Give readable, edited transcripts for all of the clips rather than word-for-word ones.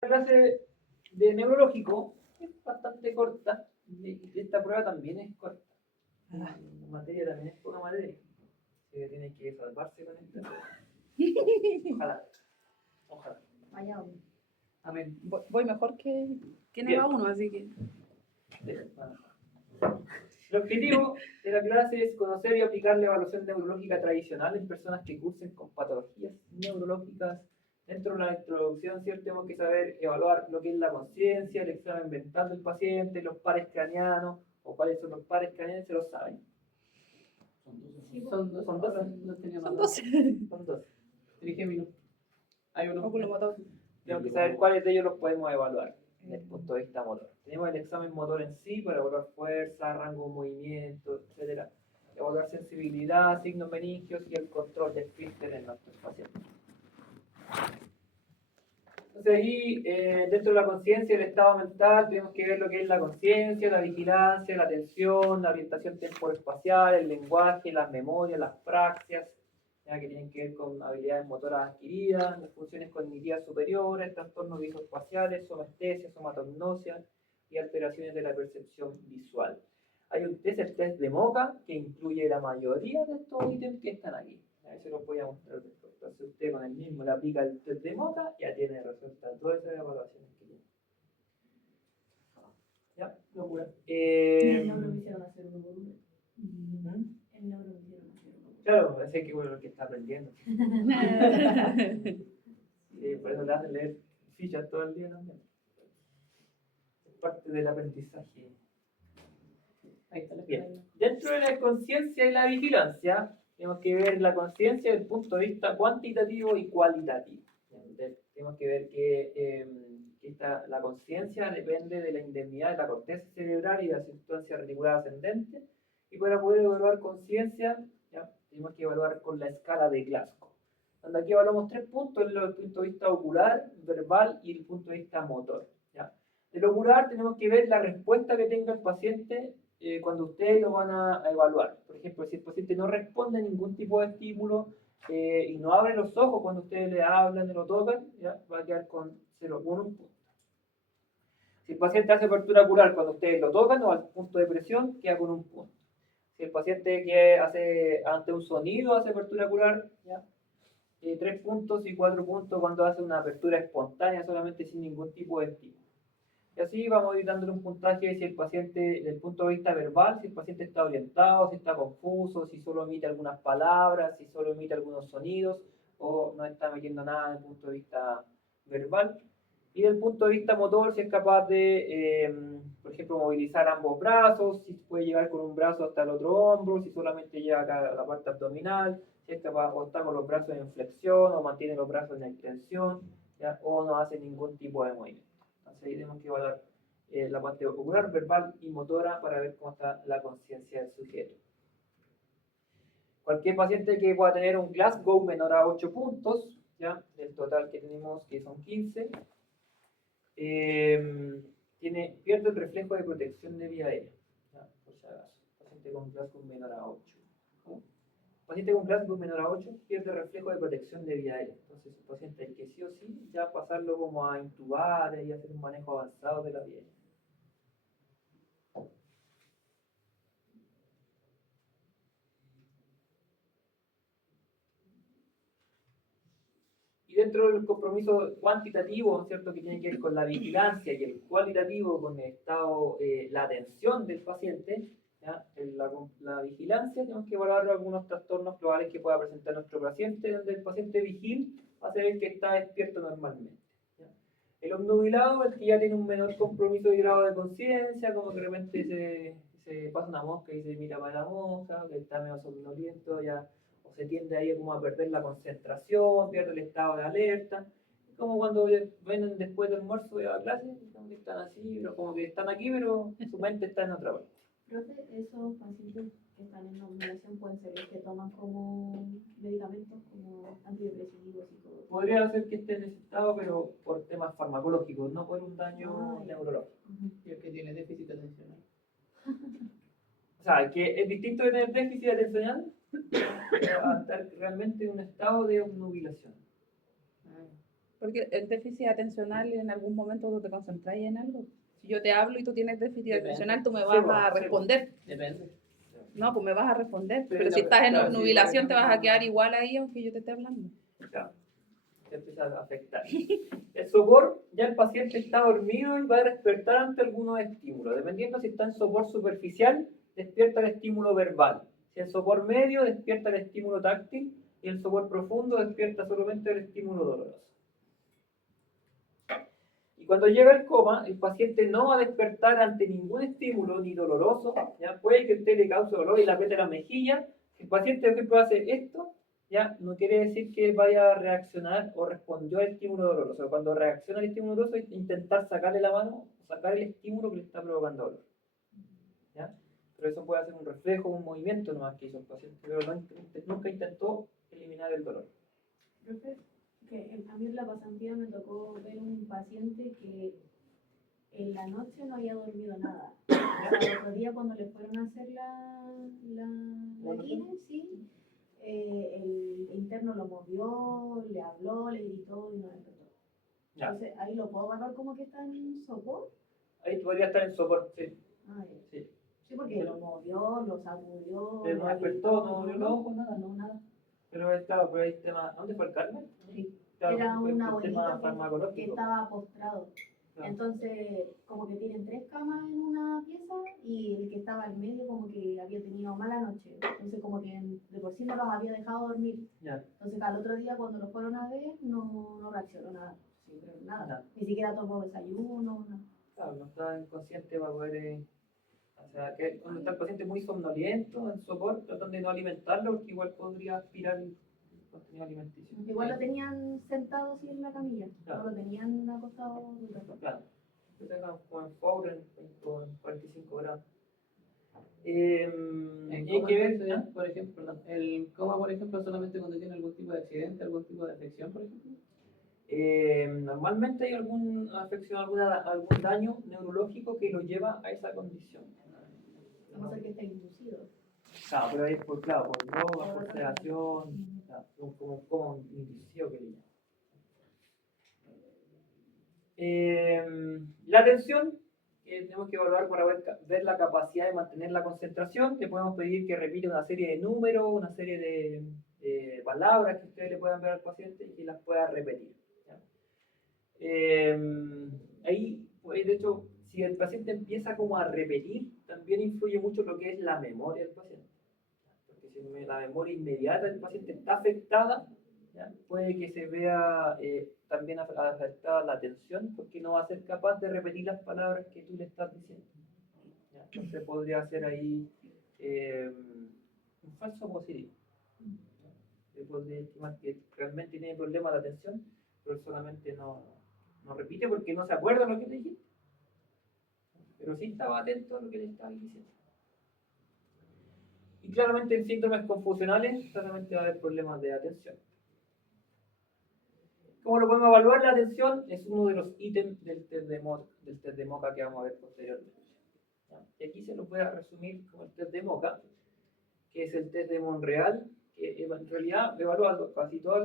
La clase de neurológico es bastante corta y esta prueba también es corta. La materia también es poca materia. Así que tiene que salvarse con esta prueba. Ojalá. Vaya, Amén. Voy mejor que en el A1, así que. El objetivo de la clase es conocer y aplicar la evaluación neurológica tradicional en personas que cursen con patologías neurológicas. Dentro de la introducción, ¿cierto? Tenemos que saber evaluar lo que es la conciencia, el examen mental del paciente, los pares craneanos, o cuáles son los pares craneanos, ¿se los saben? Son 12. Son 12. No tenía Son 12. Son 12. Trigémino. Hay uno. Oculomotor. Tenemos que saber cuáles de ellos los podemos evaluar desde el punto de vista motor. Tenemos el examen motor en sí para evaluar fuerza, rango de movimiento, etc. Evaluar sensibilidad, signos meningios y el control de esfínter en nuestros pacientes. Entonces ahí, dentro de la conciencia y el estado mental, tenemos que ver lo que es la conciencia, la vigilancia, la atención, la orientación temporal-espacial, el lenguaje, las memorias, las praxias, ya que tienen que ver con habilidades motoras adquiridas, las funciones cognitivas superiores, trastornos visoespaciales, somestesia, somatognosia y alteraciones de la percepción visual. Hay un test, el test de MOCA, que incluye la mayoría de estos ítems que están aquí. A ver si los voy a mostrar después. Entonces usted con el mismo le aplica el test de MOCA, ya tiene resueltas todas esas evaluaciones que tiene. ¿Ya? Locura. el neuro me hicieron hacer uno por uno. El neuro me hicieron hacer uno. Claro, ese que bueno, el que está aprendiendo. Por eso le hacen leer fichas todo el día también. Es parte del aprendizaje. Ahí está la Bien. Dentro de la conciencia y la vigilancia, tenemos que ver la conciencia desde el punto de vista cuantitativo y cualitativo. Tenemos que ver que la conciencia depende de la indemnidad de la corteza cerebral y de la sustancia reticular ascendente. Y para poder evaluar conciencia, tenemos que evaluar con la escala de Glasgow. Donde aquí evaluamos 3 puntos, desde el punto de vista ocular, verbal y el punto de vista motor. ¿Ya? Del ocular tenemos que ver la respuesta que tenga el paciente cuando ustedes lo van a evaluar. Por ejemplo, si el paciente no responde a ningún tipo de estímulo y no abre los ojos cuando ustedes le hablan y lo tocan, ¿ya? Va a quedar con 0,1 punto. Si el paciente hace apertura ocular cuando ustedes lo tocan o al punto de presión, queda con 1 punto. Si el paciente que hace ante un sonido hace apertura ocular, ¿ya? 3 puntos y 4 puntos cuando hace una apertura espontánea solamente sin ningún tipo de estímulo. Y así vamos a ir dándole un puntaje si el paciente, desde el punto de vista verbal, si el paciente está orientado, si está confuso, si solo emite algunas palabras, si solo emite algunos sonidos o no está metiendo nada desde el punto de vista verbal. Y desde el punto de vista motor, si es capaz de, por ejemplo, movilizar ambos brazos, si puede llegar con un brazo hasta el otro hombro, si solamente llega acá a la parte abdominal, si es capaz o está con los brazos en flexión o mantiene los brazos en extensión, ¿ya? O no hace ningún tipo de movimiento. Entonces ahí tenemos que evaluar la parte ocular, verbal y motora para ver cómo está la conciencia del sujeto. Cualquier paciente que pueda tener un Glasgow menor a 8 puntos, ¿ya? Del total que tenemos, que son 15, pierde el reflejo de protección de vía aérea, ¿ya? Por si acaso, paciente con Glasgow menor a 8. ¿Cómo? Paciente con Glasgow menor a 8 pierde reflejo de protección de vía aérea. Entonces, el paciente hay que sí o sí ya pasarlo como a intubar y hacer un manejo avanzado de la vía aérea. Y dentro del compromiso cuantitativo, ¿cierto?, que tiene que ver con la vigilancia, y el cualitativo con el estado, la atención del paciente, ¿ya? La vigilancia, tenemos que evaluar algunos trastornos globales que pueda presentar nuestro paciente, donde el paciente vigil va a ser el que está despierto normalmente. ¿Ya? El obnubilado, el que ya tiene un menor compromiso de grado de conciencia, como que de repente se pasa una mosca y se mira para la mosca, que está medio somnoliento, ya se tiende ahí como a perder la concentración, pierde el estado de alerta. Es como cuando vienen después del almuerzo de la clase, como que están así, pero como que están aquí, pero su mente está en otra parte. Profe, esos pacientes que están en ovulación pueden ser los que toman como medicamentos, como antidepresivos y todo. Podría ser que esté en ese estado, pero por temas farmacológicos, no por un daño neurológico. Y el que tiene déficit atencional. O sea, que es distinto de tener déficit atencional a estar realmente en un estado de obnubilación. Porque el déficit atencional en algún momento tú te concentras en algo. Si yo te hablo y tú tienes déficit Depende. atencional, tú me Sí, vas po, a sí, po. responder. Depende. No, pues me vas a responder. Pero Pero si estás en claro, sí, obnubilación, por te vas a ejemplo, quedar igual ahí aunque yo te esté hablando. Claro, se empieza a afectar. El sopor, ya el paciente está dormido y va a despertar ante algunos estímulos. Dependiendo si está en sopor superficial, despierta el estímulo verbal. Si en sopor medio, despierta el estímulo táctil. Y en sopor profundo, despierta solamente el estímulo doloroso. Y cuando llega el coma, el paciente no va a despertar ante ningún estímulo, ni doloroso. ¿Ya? Puede que usted le cause dolor y le apriete la mejilla. Si el paciente, por ejemplo, hace esto, ya no quiere decir que vaya a reaccionar o respondió al estímulo doloroso. Cuando reacciona al estímulo doloroso, es intentar sacarle la mano, sacar el estímulo que le está provocando dolor. ¿Ya? Pero eso puede hacer un reflejo, un movimiento nomás que hizo el paciente, pero nunca intentó eliminar el dolor. Profe, que a mí en la pasantía me tocó ver un paciente que en la noche no había dormido nada. El otro día cuando le fueron a hacer la guine, sí, el interno lo movió, le habló, le gritó y no despertó. Ya. Entonces ahí lo puedo evaluar como que está en sopor. Ahí podría estar en sopor, sí. Ah, ya. Sí. Sí, porque lo movió, lo sacudió, Pero no le despertó, gritó, no movió el no, ojo, nada. nada. Pero estaba por ahí el tema. ¿Dónde fue el Carmen? Sí. Claro, Era fue un el tema abuelito que farmacológico. estaba postrado. Claro. Entonces, como que tienen 3 camas en una pieza y el que estaba al medio como que había tenido mala noche. Entonces, como que de por sí no los había dejado dormir. Ya. Entonces, al otro día cuando lo fueron a ver, no reaccionó nada. Sí, pero nada. Nada. Ni siquiera tomó desayuno, nada. Claro, no estaba inconsciente para poder. O sea, que cuando está el paciente muy somnoliento, en sopor, tratan de no alimentarlo porque igual podría aspirar el contenido alimenticio. Igual lo tenían sentado así en la camilla, Claro. no lo tenían acostado. Claro. Entonces, como en FOUR o en 45 grados. En Y hay coma, que ver, entonces, ¿ah? por ejemplo, perdón, el coma, por ejemplo, solamente cuando tiene algún tipo de accidente, algún tipo de afección, por ejemplo. Normalmente hay alguna afección, algún daño neurológico que lo lleva a esa condición. A no ser que esté inducido. Claro, pero es por droga, por sedación, claro, como un indicio que le llaman. La atención, que tenemos que evaluar para ver la capacidad de mantener la concentración. Le podemos pedir que repita una serie de números, una serie de palabras que ustedes le puedan ver al paciente y que las pueda repetir. ¿Ya? Ahí, pues, de hecho, si el paciente empieza como a repetir, también influye mucho lo que es la memoria del paciente. Porque si la memoria inmediata del paciente está afectada, ¿ya? Puede que se vea también afectada la atención porque no va a ser capaz de repetir las palabras que tú le estás diciendo. ¿Ya? Entonces podría ser ahí un falso positivo. ¿Ya? Se podría estimar que realmente tiene problemas de atención, pero él solamente no repite porque no se acuerda lo que te dijiste. Pero sí estaba atento a lo que le estaba diciendo. Y claramente en síndromes confusionales, claramente va a haber problemas de atención. ¿Cómo lo podemos evaluar? La atención es uno de los ítems del test de Moca que vamos a ver posteriormente. ¿Ya? Y aquí se los voy a resumir como el test de Moca, que es el test de Montreal, que en realidad evalúa casi todos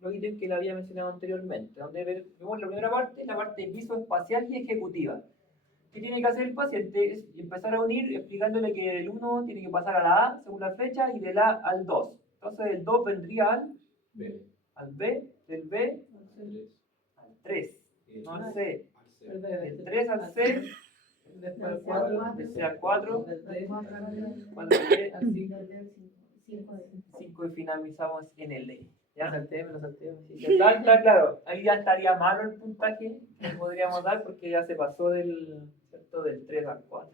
los ítems que le había mencionado anteriormente, donde vemos la primera parte visoespacial y ejecutiva. ¿Qué tiene que hacer el paciente? Es empezar a unir explicándole que del 1 tiene que pasar a la A según la flecha y del A al 2. Entonces el 2 vendría al B. Al B, del B al 3, no al C. Al C. Del 3 al C, Después al 4, del C al 4, del 3 cuando llegue al 5. 5 y finalizamos en el D. Me ¿Ya? salté, me lo salté. Si se salta, claro, ahí ya estaría malo el puntaje que podríamos dar porque ya se pasó del 3 al 4.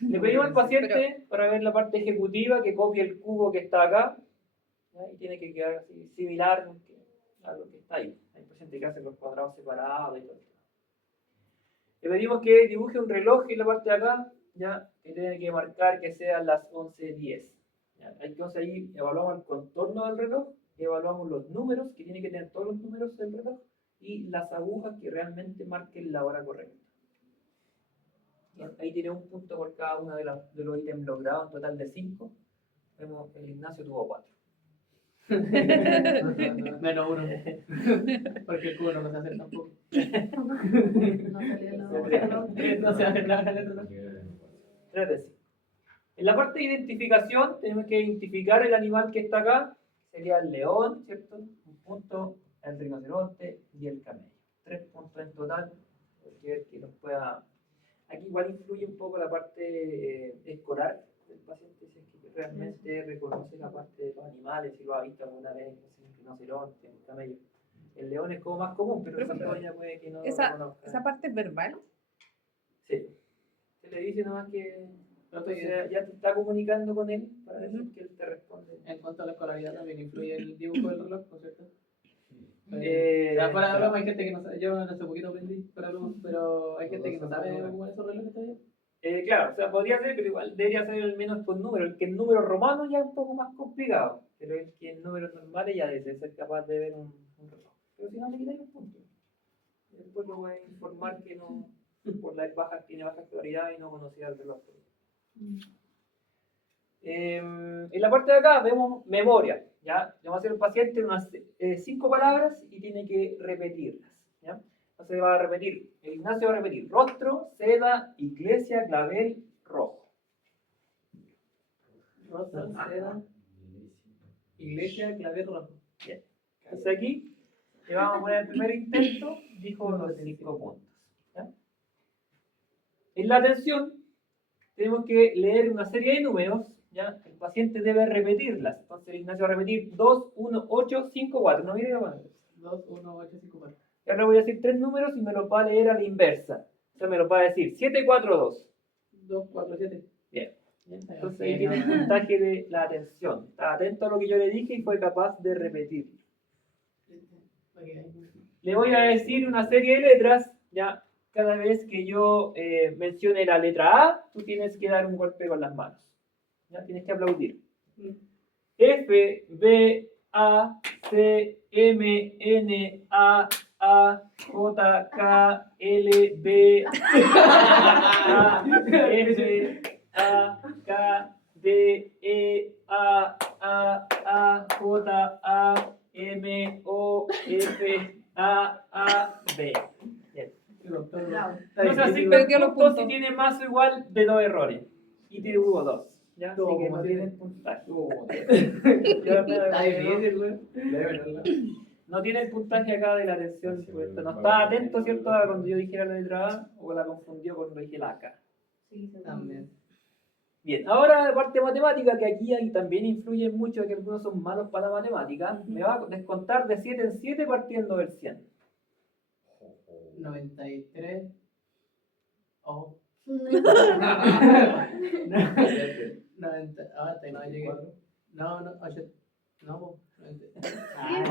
Le pedimos al paciente para ver la parte ejecutiva que copie el cubo que está acá, ¿ya? Y tiene que quedar así, similar a lo que está ahí. Hay pacientes que hacen los cuadrados separados y todo. Le pedimos que dibuje un reloj en la parte de acá, ¿ya? Que tiene que marcar que sean las 11:10. Entonces ahí evaluamos el contorno del reloj, evaluamos los números, que tiene que tener todos los números del reloj, y las agujas que realmente marquen la hora correcta. Ahí tiene un punto por cada uno de los ítems logrados, un total de 5. Vemos que el Ignacio tuvo 4. Menos uno. Porque el cubo no nos hace tampoco. No salió la No se hace nada la letra. Trátese. En la parte de identificación tenemos que identificar el animal que está acá. Sería el león, ¿cierto? Un punto, el rinoceronte y el camello. 3 puntos en total. Porque que nos pueda... Aquí igual influye un poco la parte escolar del paciente, si es que realmente reconoce la parte de los animales, si lo ha visto alguna vez, no sé, un rinoceronte, un camello. El león es como más común, pero Pero si ¿cómo? no, ya puede que no lo Esa reconozca. parte es verbal. Sí. Se le dice nomás que Profe, o sea, ya te está comunicando con él para decir Ujú. que él te responde. en cuanto a la escolaridad también influye el dibujo del reloj, ¿no es cierto? O Eh, sea, fuera de claro. broma hay gente que no sabe, yo hace poquito aprendí, fuera de broma, pero hay gente que no sabe ocupar esos relojes todavía. Claro, o sea, podría ser, pero igual debería ser al menos con número. El que el número romano ya es un poco más complicado, pero el que en números normales ya debe ser capaz de ver un reloj. Pero si no, le quitáis un punto. Después lo voy a informar que no, por la baja, tiene baja claridad y no conocía el reloj. En la parte de acá vemos memoria. ¿Ya? Le vamos a hacer al paciente unas 5 palabras y tiene que repetirlas. ¿Ya? Entonces va a repetir, el Ignacio va a repetir rostro, seda, iglesia, clavel, rojo. Rosa, seda, iglesia, clavel rojo. Bien. Entonces aquí le vamos a poner el primer intento, dijo los 5 puntos. ¿Ya? En la atención tenemos que leer una serie de números. ¿Ya? El paciente debe repetirlas. Entonces el Ignacio va a repetir 2, 1, 8, 5, 4. No mire, 2, 1, 8, 5, 4. Y ahora voy a decir 3 números y me los va a leer a la inversa. O sea, me los va a decir 7, 4, 2. 2, 4, 7. Bien. Entonces ahí tiene el puntaje de la atención. Está atento a lo que yo le dije y fue capaz de repetirlo. Le voy a decir una serie de letras. Ya, cada vez que yo mencione la letra A, tú tienes que dar un golpe con las manos. Ya, tienes que aplaudir. F, B, A, C, M, N, A, J, K, L, B, A, F, A, K, D, E, A, J, A, M, O, F, A, B. Bien. Bravo. Entonces así perdió los puntos si puntos. tiene más o igual de 2 errores. Y te hubo 2. ¿Ya? Así Tuvo que como no siete. tienen puntaje. Está Está difícil, güey. Debe verla. No tiene el puntaje acá de la atención. No estaba atento, ¿cierto? A cuando yo dijera la letra A o la confundió cuando dije la K. Sí, se También. Bien, ahora la parte de matemática, que aquí ahí también influye mucho que algunos son malos para la matemática, me va a descontar de 7 en 7 partiendo del 100. 93. Oh. 90. Ah, no llegué. No, 80. No, 90. Sí,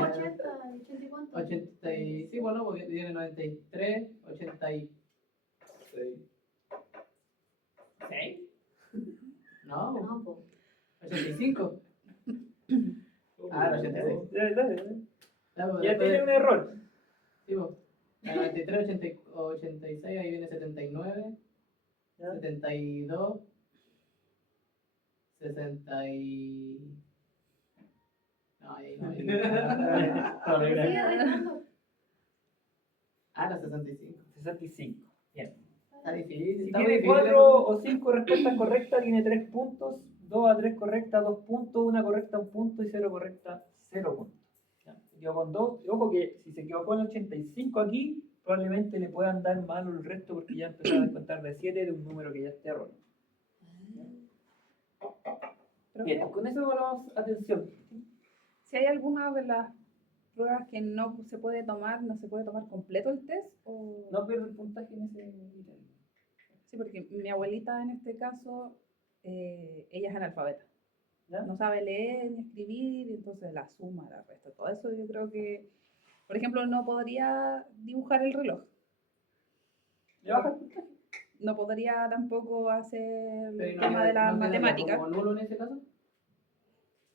80, 80 y cuánto. 80. Sí, bueno, porque tiene 93, 86. ¿6? No, No, po. 85. Ah, 86. Dale, dale. Ya, pues, Ya después tiene un error. Sí, pues. 93, 86, ahí viene 79, ¿Ya? 72, 60 y... No, ahí no. Sigue restando. Ah, no, 65. 65. Bien. Está difícil. Si Está muy tiene difícil 4 eso. o 5 respuestas correctas, tiene 3 puntos. 2 a 3 correctas, 2 puntos. 1 correcta, 1 punto. Y 0 correcta, 0 puntos. ¿Ya? Yo con 2, ojo que si se equivocó en el 85 aquí, probablemente le puedan dar malo el resto porque ya empezó a descontar de 7 de un número que ya esté erróneo. Bien, con eso volvamos atención. Si hay alguna de las pruebas que no se puede tomar, no se puede tomar completo el test, o No pierdo el puntaje en ese ítem. sí, porque mi abuelita en este caso, ella es analfabeta. ¿Ya? No sabe leer ni escribir, y entonces la suma, la resta, todo eso yo creo que, por ejemplo, no podría dibujar el reloj. ¿Le baja el puntaje? No podría tampoco hacer el Pero tema de las ¿no quedaría matemáticas. como nulo en ese caso?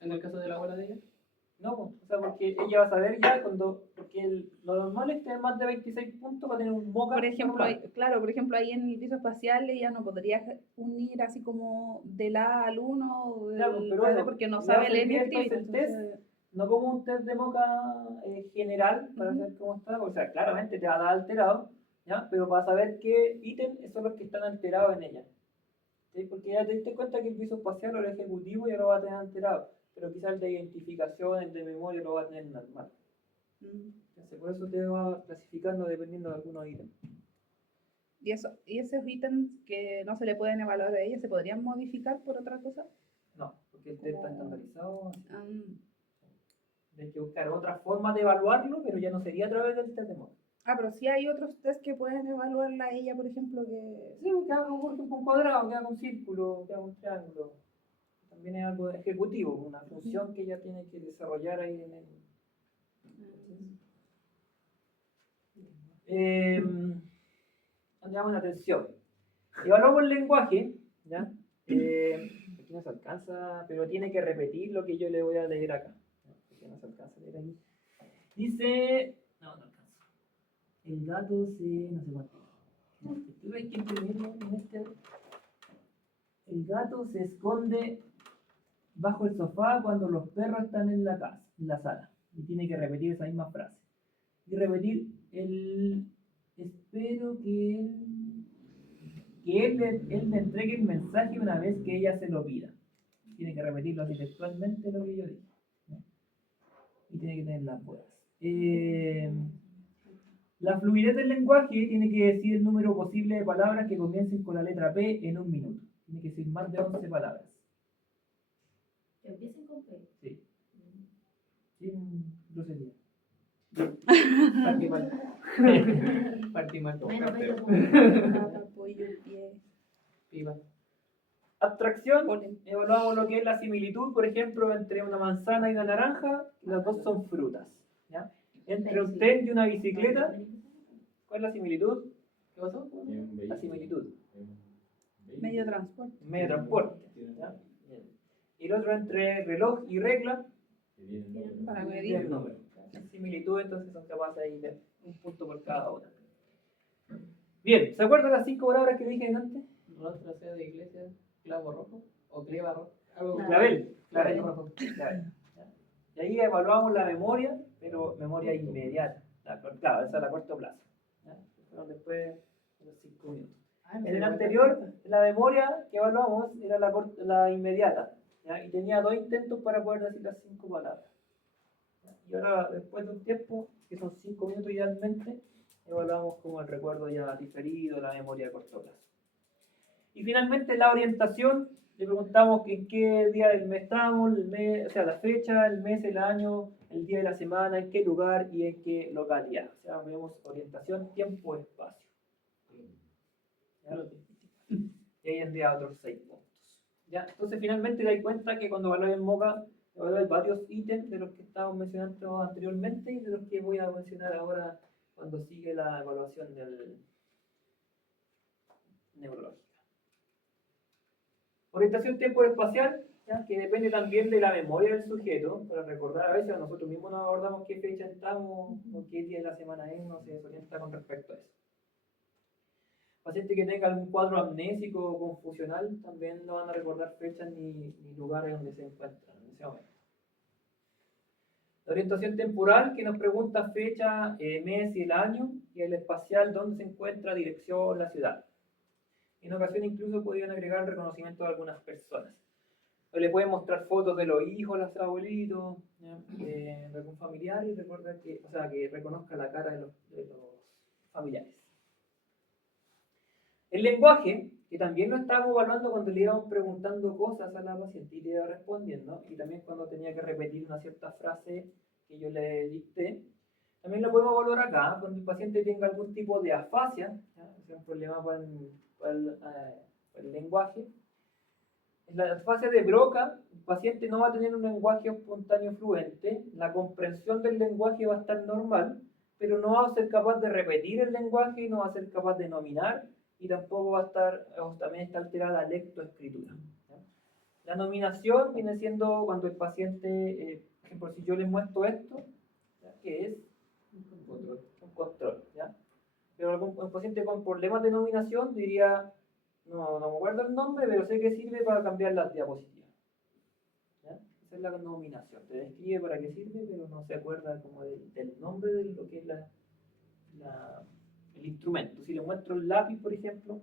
En el caso de la abuela de ella. No, o sea, porque ella va a saber ya porque lo normal es tener más de 26 puntos para tener un moca. Por ejemplo, normal. claro, por ejemplo, ahí en el piso espacial ella no podría unir así como del A al 1, Claro, pero eso, porque no le sabe hace leer ni bien, escribir. entonces el test Entonces, no como un test de moca general para Ujú. saber cómo está, o sea, claramente te va a dar alterado, ¿ya? Pero para saber qué ítems son los que están alterados en ella. ¿Sí? Porque ya te diste cuenta que el piso espacial o el ejecutivo ya lo va a tener alterado, pero quizás el de identificación, el de memoria lo va a tener normal. Mm. Entonces, por eso te va clasificando dependiendo de algunos ítems. Y esos ítems que no se le pueden evaluar a ella, ¿se podrían modificar por otra cosa? No, porque el test está Como- estandarizado. Así. Ah, Hay que buscar otra forma de evaluarlo, pero ya no sería a través del test de moca. pero sí hay otros test que pueden evaluarla a ella, por ejemplo, que... Sí, que haga por ejemplo, un cuadrado, que haga un círculo, que haga un triángulo. También es algo ejecutivo, una función que ella tiene que desarrollar ahí en el. Eh, Llamamos la atención. Evaluamos el lenguaje, ¿ya? Aquí no se alcanza, pero tiene que repetir lo que yo le voy a leer acá. ¿No? Porque no se alcanza a leer aquí. Dice. No alcanza. El gato se. No sé cuánto. ¿Tú ves que interviene en este? El gato se esconde bajo el sofá cuando los perros están en la casa, en la sala. Y tiene que repetir esa misma frase. Y repetir el espero que él me entregue el mensaje una vez que ella se lo pida. Tiene que repetirlo así textualmente lo que yo dije. ¿No? Y tiene que tener las buenas. La fluidez del lenguaje tiene que decir el número posible de palabras que comiencen con la letra P en un minuto. Tiene que decir más de 11 palabras. Que empiecen con P. Sí. Sin grosería. Partí mal. Menos P Pata, pollo, pie, Piba. Abstracción, polen. evaluamos lo que es la similitud, por ejemplo, entre una manzana y una naranja, las dos son frutas. ¿Ya? Entre un tren y una bicicleta, ¿cuál es la similitud? ¿Qué pasó? La similitud, Medio de transporte. medio de transporte. ¿Ya? Bien. Y el otro entre reloj y regla, Para y medir. el número. Similitud, entonces son capaces ahí de un punto por cada una. Bien, ¿se acuerdan las 5 palabras que dije antes? Rostro sea de iglesia, clavo rojo o cleva rojo. Clavel. Clavel rojo. Clavel. ¿Ya? Y ahí evaluamos la memoria, pero memoria inmediata. Claro, esa es la corto plazo. ¿Ya? Fueron después de los 5 minutos. En el anterior, la memoria que evaluamos era la inmediata. ¿Ya? Y tenía 2 intentos para poder decir las 5 palabras. ¿Ya? Y ahora, después de un tiempo, que son 5 minutos idealmente, evaluamos como el recuerdo ya diferido, la memoria a corto plazo. Y finalmente la orientación, le preguntamos en qué día del mes estamos, el mes, o sea, la fecha, el mes, el año, el día de la semana, en qué lugar y en qué localidad. O sea, vemos orientación, tiempo, espacio. ¿Ya? Y ahí tendría otros 6 puntos. ¿Ya? Entonces finalmente te das cuenta que cuando evaluáis en MOCA, evaluáis varios ítems de los que estábamos mencionando anteriormente y de los que voy a mencionar ahora cuando sigue la evaluación del neurológica. Orientación temporal-espacial, ¿ya? Que depende también de la memoria del sujeto, para recordar, a veces a nosotros mismos nos acordamos qué fecha estamos o qué día de la semana es, uno se desorienta con respecto a eso. Paciente que tenga algún cuadro amnésico o confusional, también no van a recordar fechas ni lugares donde se encuentran en ese momento. La orientación temporal, que nos pregunta fecha, mes y el año, y el espacial, dónde se encuentra, dirección, la ciudad. En ocasiones incluso podrían agregar el reconocimiento de algunas personas. O le pueden mostrar fotos de los hijos, los abuelitos, de algún familiar y recuerda que, o sea, que reconozca la cara de los familiares. El lenguaje, que también lo estábamos evaluando cuando le íbamos preguntando cosas a la paciente y le iba respondiendo, y también cuando tenía que repetir una cierta frase que yo le dicté, también lo podemos evaluar acá, cuando el paciente tenga algún tipo de afasia, ¿ya? O sea, un problema con el lenguaje. En la fase de Broca, el paciente no va a tener un lenguaje espontáneo fluente, la comprensión del lenguaje va a estar normal, pero no va a ser capaz de repetir el lenguaje, no va a ser capaz de nominar, y tampoco va a estar, o también está alterada la lectoescritura. ¿Ya? La nominación viene siendo cuando el paciente, por ejemplo, si yo le muestro esto, ¿ya? ¿Qué es? Un control. ¿Ya? Pero un paciente con problemas de nominación diría, no me acuerdo el nombre, pero sé que sirve para cambiar las diapositivas. ¿Ya? Esa es la nominación. Te describe para qué sirve, pero no se acuerda como del nombre de lo que es el instrumento. Si le muestro el lápiz, por ejemplo,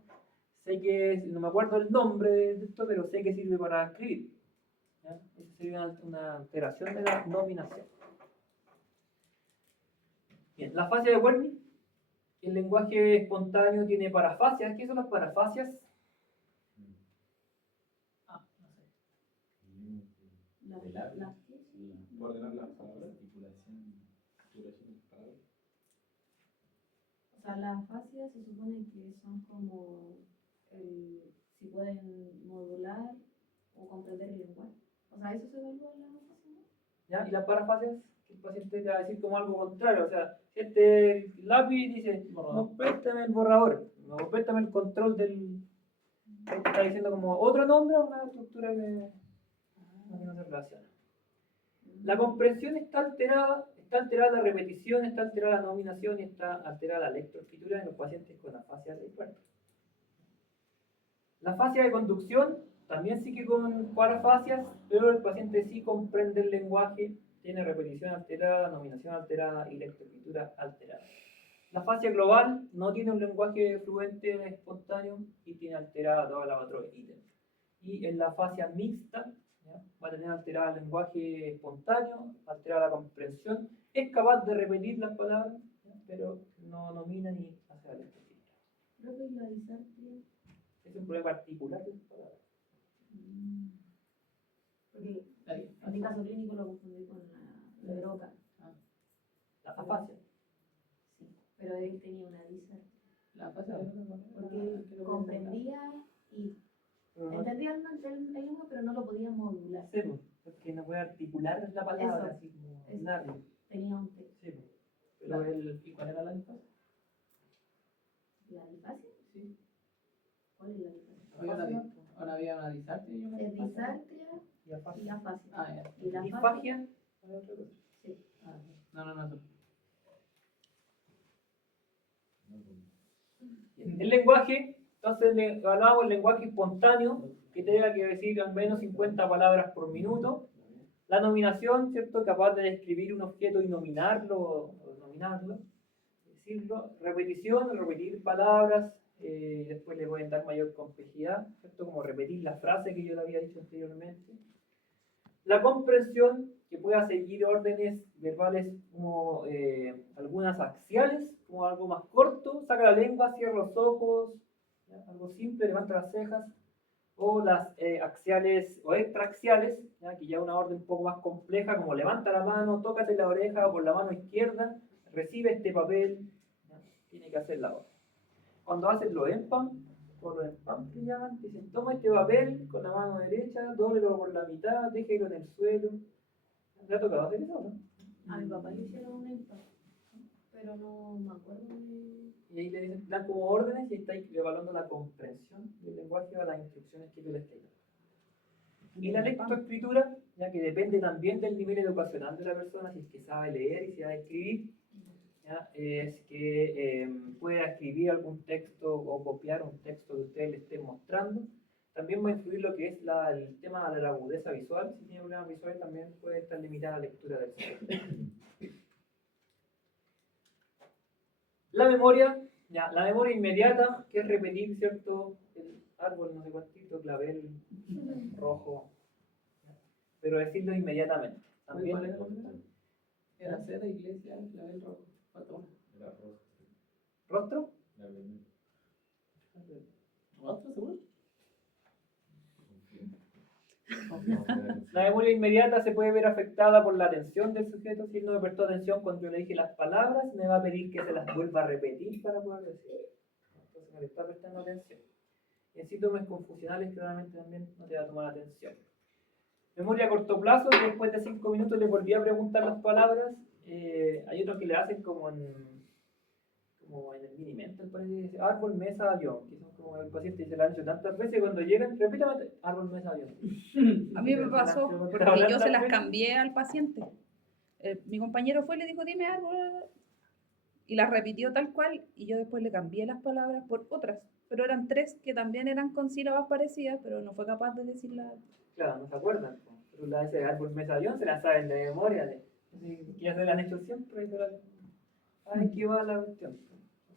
sé que, no me acuerdo el nombre de esto, pero sé que sirve para escribir. ¿Ya? Esa sería una alteración de la nominación. Bien, la fascia de Wernicke. El lenguaje espontáneo tiene parafasias. ¿Qué son las parafasias? No sé. Ordenar las palabras, articulación de palabras. O sea, las fascias se supone que son como si pueden modular o comprender el lenguaje. O sea, eso se evalúa en la fascia, ¿no? ¿Ya? Y las parafasias, que el paciente te va a decir como algo contrario. O sea, si este lápiz dice, no, préstame el borrador, no, préstame el control del... Está diciendo como otro nombre o una estructura que no se relaciona. La comprensión está alterada la repetición, está alterada la nominación y está alterada la lectoescritura en los pacientes con afasia del cuerpo. La fascia de conducción también sigue con parafasias, pero el paciente sí comprende el lenguaje, tiene repetición alterada, nominación alterada y lectoescritura alterada. La fascia global no tiene un lenguaje fluente espontáneo y tiene alterada toda la otros ítems. Y en la fascia mixta, ¿ya? Va a tener alterada el lenguaje espontáneo, alterada la comprensión, es capaz de repetir las palabras, ¿ya? Pero no nomina ni hace la lectoescritura. Creo que es la disartria. Es un problema particular de las palabras. Porque en mi caso clínico lo confundí con la droga. La afasia. Sí, pero él tenía una disartria. La fascia de Porque él comprendía y entendía el lenguaje, pero no lo podía modular. Sí, porque no puede articular la palabra, Eso, así como eso. hablarlo. Tenía un texto. Sí, pero él, ¿y cuál era la disfasia? ¿La disfasia? Sí. ¿Cuál es la disfasia? Ahora había una disartria y una Es disfasia. disartria Y afasia. y afasia. Ah, ya. Y la Disfagia. fascia, ¿Cuál es otra cosa? sí. Ah, no. Bien. El lenguaje, entonces hablamos del lenguaje espontáneo, que tenga que decir al menos 50 palabras por minuto. La nominación, ¿cierto? Capaz de describir un objeto y nominarlo, o nominarlo, decirlo. Repetición, repetir palabras, después le pueden dar mayor complejidad, ¿cierto? Como repetir la frase que yo le había dicho anteriormente. La comprensión, que pueda seguir órdenes verbales como algunas axiales, como algo más corto, saca la lengua, cierra los ojos, ¿ya? Algo simple, levanta las cejas, o las axiales o extraaxiales, ¿ya? Que ya una orden un poco más compleja, como levanta la mano, tócate la oreja o con la mano izquierda, recibe este papel, ¿ya? Tiene que hacer la orden. Cuando hacen los EMPAM, por los EMPAM que llaman, dicen, toma este papel con la mano derecha, dóblelo por la mitad, déjelo en el suelo. ¿Le ha tocado hacer eso, no? A mi papá le hicieron un EMPA, pero no me acuerdo de... Y ahí le dicen, dan como órdenes y está evaluando la comprensión del lenguaje o las instrucciones que yo le estoy dando. Y la lectoescritura, ya que depende también del nivel educacional de la persona, si es que sabe leer y si sabe escribir, ¿ya? Es que pueda escribir algún texto o copiar un texto que ustedes le estén mostrando. También va a influir lo que es el tema de la agudeza visual. Si tiene problemas visuales, también puede estar limitada la lectura del texto. La memoria, ya, la memoria inmediata, que es repetir, ¿cierto? El árbol, no sé cuántito, clavel rojo, pero decirlo inmediatamente. También. ¿Cuál era la otra? Era seda, iglesia, clavel rojo. Falta una. Era rostro. ¿Rostro? La primera. ¿Rostro seguro? La memoria inmediata se puede ver afectada por la atención del sujeto. Si él no me prestó atención cuando yo le dije las palabras, me va a pedir que se las vuelva a repetir para poder decir. Entonces me le está prestando atención. Y en síndromes confusionales claramente también no te va a tomar atención. Memoria a corto plazo, después de 5 minutos le volví a preguntar las palabras. Hay otros que le hacen como en el mini mental, parece que dice árbol, mesa, avión, que son como el paciente se lo han hecho tantas veces, cuando llegan, repítame, árbol, mesa, avión. A mí me pasó, porque yo se las cambié al paciente. Mi compañero fue y le dijo, dime algo, y las repitió tal cual, y yo después le cambié las palabras por otras, pero eran 3 que también eran con sílabas parecidas, pero no fue capaz de decirlas. Claro, no se acuerdan. Pero la ese árbol medallón se la saben de memoria, que ya se la han hecho siempre, pero saben que va la cuestión.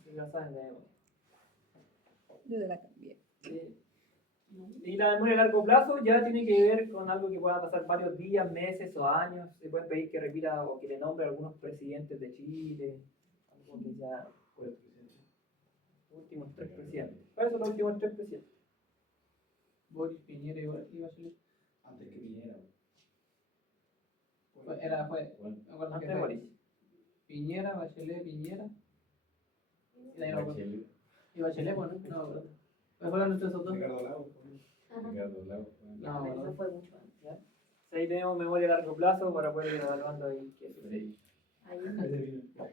Se la saben de memoria. Yo de la cambié. Y la memoria a largo plazo ya tiene que ver con algo que pueda pasar varios días, meses o años. Se puede pedir que repita o que le nombre a algunos presidentes de Chile, algo que ya. ¿Cuál es el presidente? Los últimos 3 presidentes. ¿Cuáles son los últimos 3 presidentes? Boris, Piñera y Bachelet. Antes que Piñera. Fue, me acuerdo Antes que de fue Boris. Piñera, Bachelet, Piñera. Y de ahí no me acuerdo. Bachelet. Y Bachelet, bueno, no me acuerdo. ¿Me fueron entre esos dos? Ricardo Lagos. Ricardo Lagos. No, Pero no. eso fue mucho antes. ¿Ya? Ahí tenemos memoria a largo plazo para poder ir evaluando ahí qué sucede. Ahí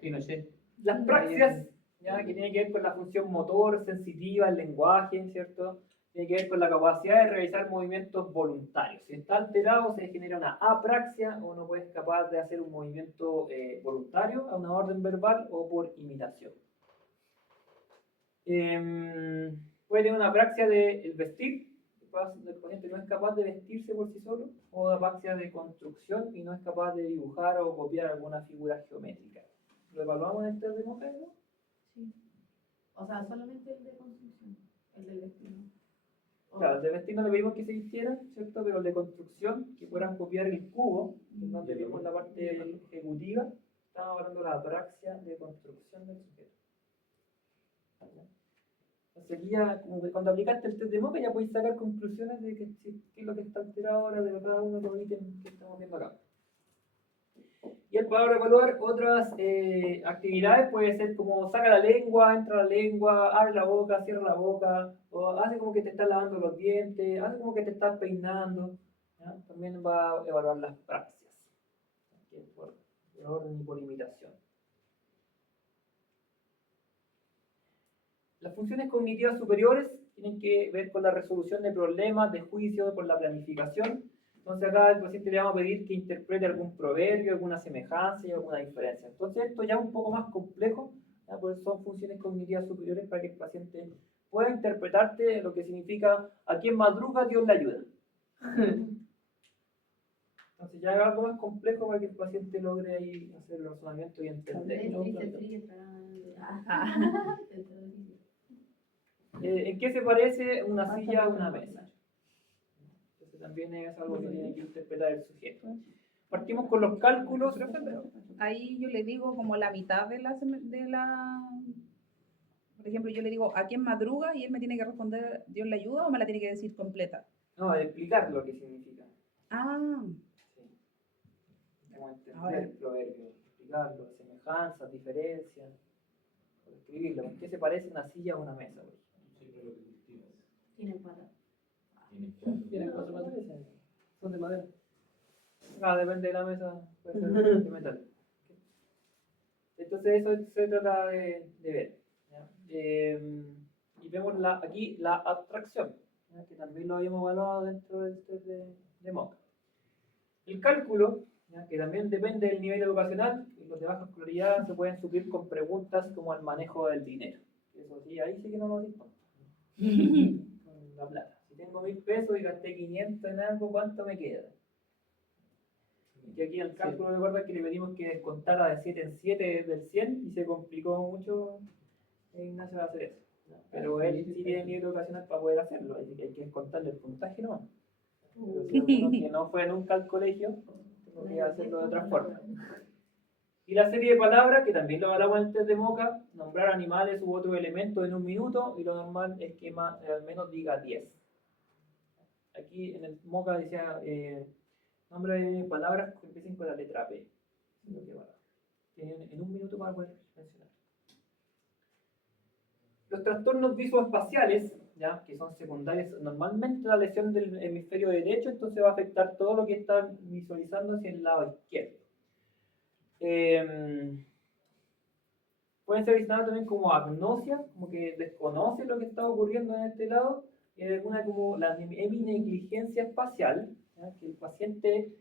Pinochet. Las praxias, ya, que tiene que ver con la función motor, sensitiva, el lenguaje, ¿cierto? Tiene que ver con la capacidad de realizar movimientos voluntarios. Si está alterado, se genera una apraxia o no puede ser capaz de hacer un movimiento voluntario a una orden verbal o por imitación. Puede tener una apraxia del vestir, el paciente no es capaz de vestirse por sí solo, o apraxia de construcción y no es capaz de dibujar o copiar alguna figura geométrica. ¿Lo evaluamos en el test de Moca, no? sí. O sea, solamente el de construcción, el del destino. Claro, el de vestir no le pedimos que se vistieran, ¿cierto? Pero el de construcción, que puedan copiar el cubo, que es donde vimos la parte ejecutiva, estamos hablando de la apraxia de construcción del sujeto. Entonces aquí ya, como que cuando aplicaste el test de Moca, ya podéis sacar conclusiones de qué es lo que está alterado ahora de cada uno de los ítems que estamos viendo acá. Y el para evaluar otras actividades puede ser como saca la lengua, entra la lengua, abre la boca, cierra la boca, o hace como que te estás lavando los dientes, hace como que te estás peinando. ¿Ya? También va a evaluar las praxias, que es por orden y por imitación. Las funciones cognitivas superiores tienen que ver con la resolución de problemas, de juicios, con la planificación. Entonces acá al paciente le vamos a pedir que interprete algún proverbio, alguna semejanza y alguna diferencia. Entonces esto ya es un poco más complejo, ¿ya? Pues son funciones cognitivas superiores para que el paciente pueda interpretarte lo que significa a quien madruga Dios le ayuda. Entonces ya es algo más complejo para que el paciente logre ahí hacer el razonamiento y entender. ¿En qué se parece una silla a una mesa? Entonces también es algo que tiene que interpretar el sujeto. Partimos con los cálculos. Ahí yo le digo como la mitad de la... Por ejemplo, yo le digo, ¿a quién madruga? Y él me tiene que responder, ¿Dios le ayuda? ¿O me la tiene que decir completa? No, explicar lo que significa. Ah, Sí. Como entender Ahora. el proverbio, explicarlo, semejanzas, diferencias, escribirlo. ¿En qué se parece una silla a una mesa? Siempre lo que cultivas. Tienen patas. Tienen cuatro patas. Son de madera. Ah, depende de la mesa, puede ser de metal. Entonces eso se trata de ver. ¿Ya? Y vemos aquí la abstracción, ¿ya? Que también lo habíamos evaluado dentro del test de Moca. El cálculo, ¿ya? Que también depende del nivel educacional, y los de baja escolaridad se pueden suplir con preguntas como el manejo del dinero. Eso sí, ahí sí que no lo dijo. Con la plata. Si tengo 1000 pesos y gasté 500 en algo, ¿cuánto me queda? Y aquí el cálculo, recuerda que le pedimos que descontara de 7 en 7 del 100 y se complicó mucho Ignacio de hacer eso. ¿No? Pero él sí tiene nivel educacional para poder hacerlo, hay que descontarle el puntaje nomás. Pero si alguno que no fue nunca al colegio, tengo que hacerlo de otra forma. Y la serie de palabras, que también lo hablamos en el test de Moca, nombrar animales u otros elementos en 1 minuto, y lo normal es que al menos diga 10. Aquí en el Moca decía nombre de palabras que empiecen con la letra P. Tienen en 1 minuto para poder mencionar. Los trastornos visoespaciales, ¿ya? Que son secundarios, normalmente la lesión del hemisferio derecho, entonces va a afectar todo lo que están visualizando hacia el lado izquierdo. Pueden ser visitados también como agnosia, como que desconoce lo que está ocurriendo en este lado, y hay alguna como la heminegligencia espacial, ¿ya? Que el paciente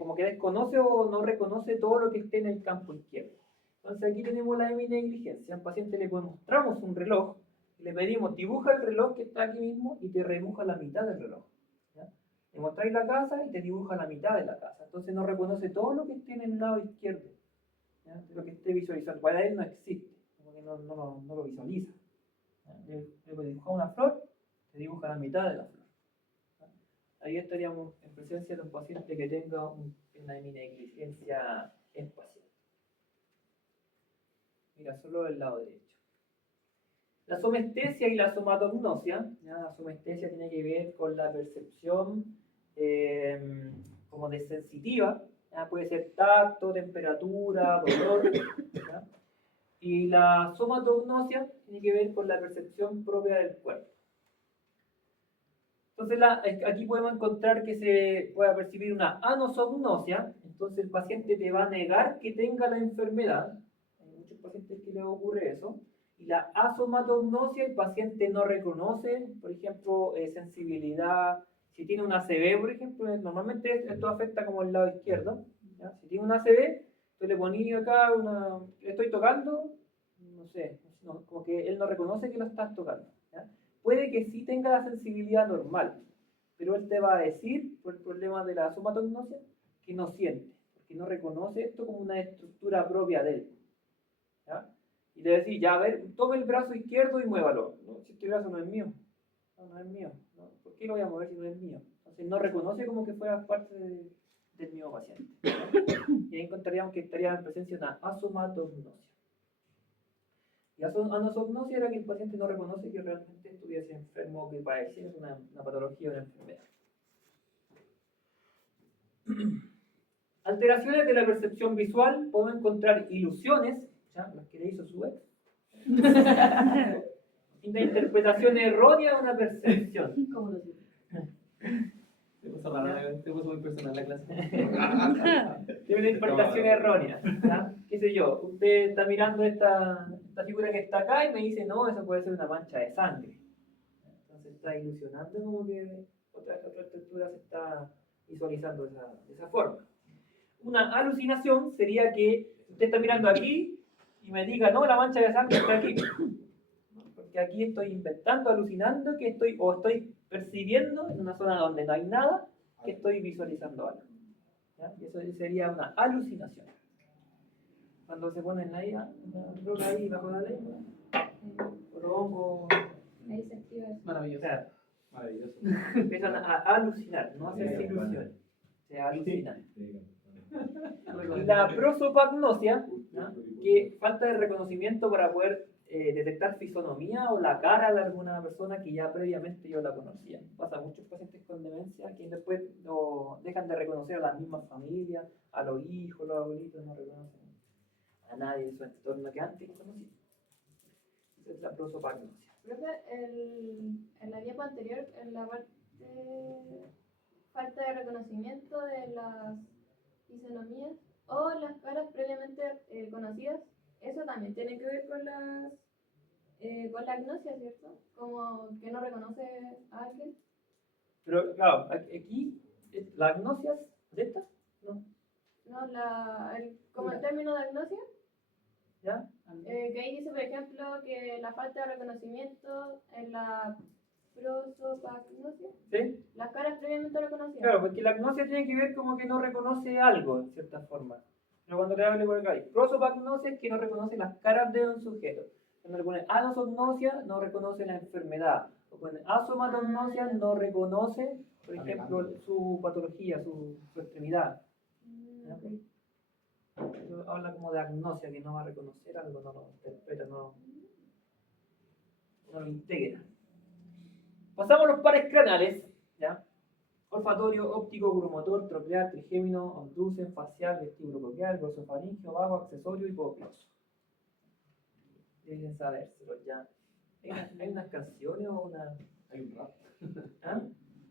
como que desconoce o no reconoce todo lo que esté en el campo izquierdo. Entonces aquí tenemos la heminegligencia. Al paciente le mostramos un reloj, le pedimos dibuja el reloj que está aquí mismo y te rebuja la mitad del reloj, ¿ya? Le mostráis la casa y te dibuja la mitad de la casa. Entonces no reconoce todo lo que esté en el lado izquierdo, ¿ya? Lo que esté visualizando. Para él no existe, porque no lo visualiza. ¿Ya? Le dibuja una flor, te dibuja la mitad de la flor. ¿Ya? Ahí estaríamos en presencia de un paciente que tenga una negligencia espacial. Mira, solo el lado derecho. La somestesia y la somatognosia. ¿Ya? La somestesia tiene que ver con la percepción como de sensitiva. ¿Ya? Puede ser tacto, temperatura, dolor. ¿Ya? Y la somatognosia tiene que ver con la percepción propia del cuerpo. Entonces aquí podemos encontrar que se pueda percibir una anosognosia. Entonces el paciente te va a negar que tenga la enfermedad. Hay muchos pacientes que les ocurre eso. Y la asomatognosia, el paciente no reconoce, por ejemplo, sensibilidad. Si tiene una ACV, por ejemplo, normalmente esto afecta como el lado izquierdo. ¿Ya? Si tiene una ACV, tú le ponías acá le estoy tocando, no sé, como que él no reconoce que lo estás tocando. ¿Ya? Puede que sí tenga la sensibilidad normal, pero él te va a decir, por el problema de la somatognosia, que no siente, porque no reconoce esto como una estructura propia de él. ¿Ya? Y le decís, ya, a ver, tome el brazo izquierdo y muévalo. No, si este brazo no es mío. No es mío. ¿No? ¿Por qué lo voy a mover si no es mío? Entonces no reconoce como que fuera parte del mismo paciente. ¿No? Y ahí encontraríamos que estaría en presencia de una asomatognosia. Y anosognosia era que el paciente no reconoce que realmente estuviese enfermo o que padeciera una patología o una enfermedad. Alteraciones de la percepción visual, podemos encontrar ilusiones, ¿ya? Las que le hizo su ex. Una interpretación errónea de una percepción. ¿Cómo lo siento? Se puso raro, se puso muy personal la clase. Tiene una interpretación errónea. ¿Ya? ¿Qué sé yo? Usted está mirando esta figura que está acá y me dice, no, eso puede ser una mancha de sangre. Entonces está ilusionando como que otra estructura se está visualizando de esa forma. Una alucinación sería que usted está mirando aquí y me diga, no, la mancha de sangre está aquí. Porque aquí estoy inventando, alucinando, que estoy percibiendo en una zona donde no hay nada, que estoy visualizando algo. ¿Ya? Y eso sería una alucinación. Cuando se ponen ahí, la droga ahí bajo la lengua, o los hongos, Ahí se activa eso. Maravilloso. claro, Maravilloso. empiezan a alucinar, no a hacerse ilusiones, se alucinan. Y la prosopagnosia, ¿no? Que falta de reconocimiento para poder detectar fisonomía o la cara de alguna persona que ya previamente yo la conocía. Pasa a muchos pacientes con demencia que después dejan de reconocer a las mismas familias, a los hijos, los abuelitos, no reconocen a nadie de su entorno que antes conocía. Esa es la prosopagnosia. Profe, en la diapo anterior, en la parte falta de reconocimiento de las fisonomías o las caras previamente conocidas, eso también tiene que ver con la agnosia, ¿cierto? Como que no reconoce a alguien. Pero claro, aquí la agnosia de esta, ¿no? No, como el término de agnosia, ¿Ya? que ahí dice, por ejemplo, que la falta de reconocimiento en la prosopagnosia, ¿Sí? las caras previamente reconocidas. Claro, porque la agnosia tiene que ver como que no reconoce algo, en cierta forma. Pero cuando le hable por acá, prosopagnosia es que no reconoce las caras de un sujeto. Cuando le pone anosognosia, no reconoce la enfermedad. O pone asomatognosia, no reconoce, por ejemplo, su patología, su extremidad. ¿Ya? Eso habla como de agnosia, que no va a reconocer algo, no lo interpreta, no lo integra. Pasamos a los pares craneales, ¿ya? Olfatorio, óptico, guromotor, troclear, trigémino, obducen, facial, vestíbulo-coclear, glosofaringeo, vago, accesorio y hipogloso. Deben sabérselo ya. ¿Hay unas canciones o una...? Hay un rap. ¿Ah?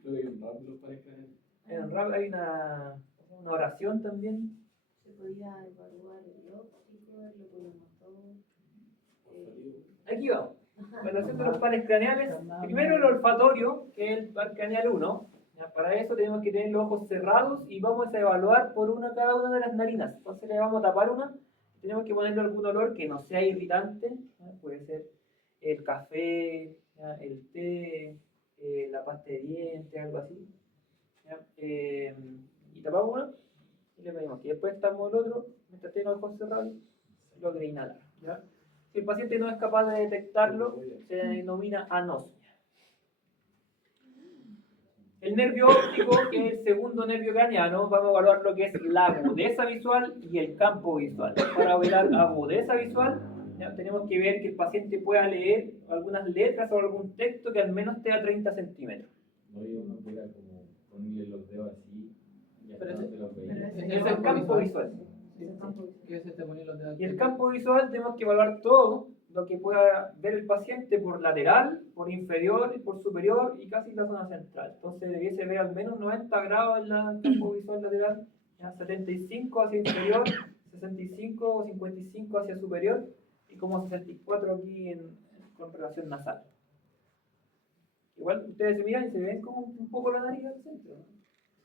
Creo que hay un rap de los pares craneales. Hay un rap, hay una oración también. Se podía evaluar el óptico, el locomotor. Aquí vamos. Evaluación de los pares craneales. Primero el olfatorio, que es el par craneal 1. Ya, para eso tenemos que tener los ojos cerrados y vamos a evaluar por cada una de las narinas. Entonces le vamos a tapar una. Tenemos que ponerle algún olor que no sea irritante. ¿Ya? Puede ser el café, ¿ya? El té, la pasta de dientes, algo así. ¿ya? Y tapamos uno y le pedimos que después tapamos el otro, mientras tiene los ojos cerrados, logre inhalar. ¿Ya? Si el paciente no es capaz de detectarlo, se denomina anosmia. El nervio óptico, que es el segundo nervio craneano, vamos a evaluar lo que es la agudeza visual y el campo visual. Para evaluar agudeza visual, ya tenemos que ver que el paciente pueda leer algunas letras o algún texto que al menos esté a 30 centímetros. No había uno que era como ponerle los dedos así y hasta Pero no ese- te los veía. pero ese- Ese es el campo visual. ¿Qué es este poner los dedos? Y el campo visual tenemos que evaluar todo lo que pueda ver el paciente por lateral, por inferior y por superior y casi la zona central. Entonces debiese ver al menos 90 grados en el campo visual lateral, ¿ya? 75 hacia inferior, 65 o 55 hacia superior y como 64 aquí con relación nasal. Igual ustedes se miran y se ven como un poco la nariz al centro, ¿no?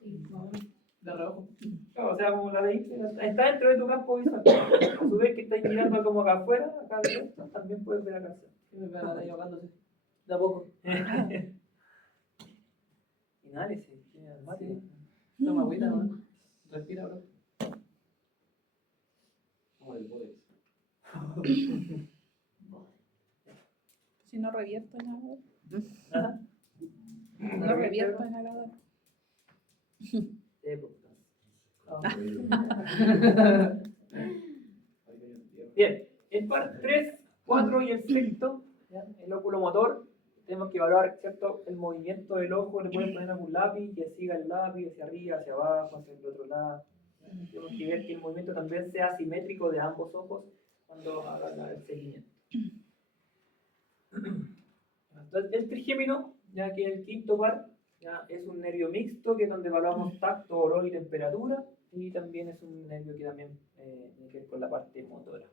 Sí. De reojo. Claro, o sea, como la veis, está dentro de tu campo visual. A su vez que estáis mirando como acá afuera, acá adentro, también puedes ver acá al centro. Y me vean ahí ahogándose. De a poco. Inhálese, tiene asmático. Toma agüita, ¿no? Respira, bro. Como el Bodex. Si no revierto inhalador. Ajá. No revierto inhalador. Bien, el par 3, 4 y el sexto, ¿ya? El oculomotor, tenemos que evaluar, ¿cierto? El movimiento del ojo, le pueden poner algún lápiz que siga el lápiz hacia arriba, hacia abajo, hacia el otro lado. Tenemos que ver que el movimiento también sea simétrico de ambos ojos cuando haga el seguimiento. Entonces, el trigémino, ya que el quinto par, ya es un nervio mixto, que es donde evaluamos tacto, olor y temperatura, y también es un nervio que también tiene que ver con la parte motora.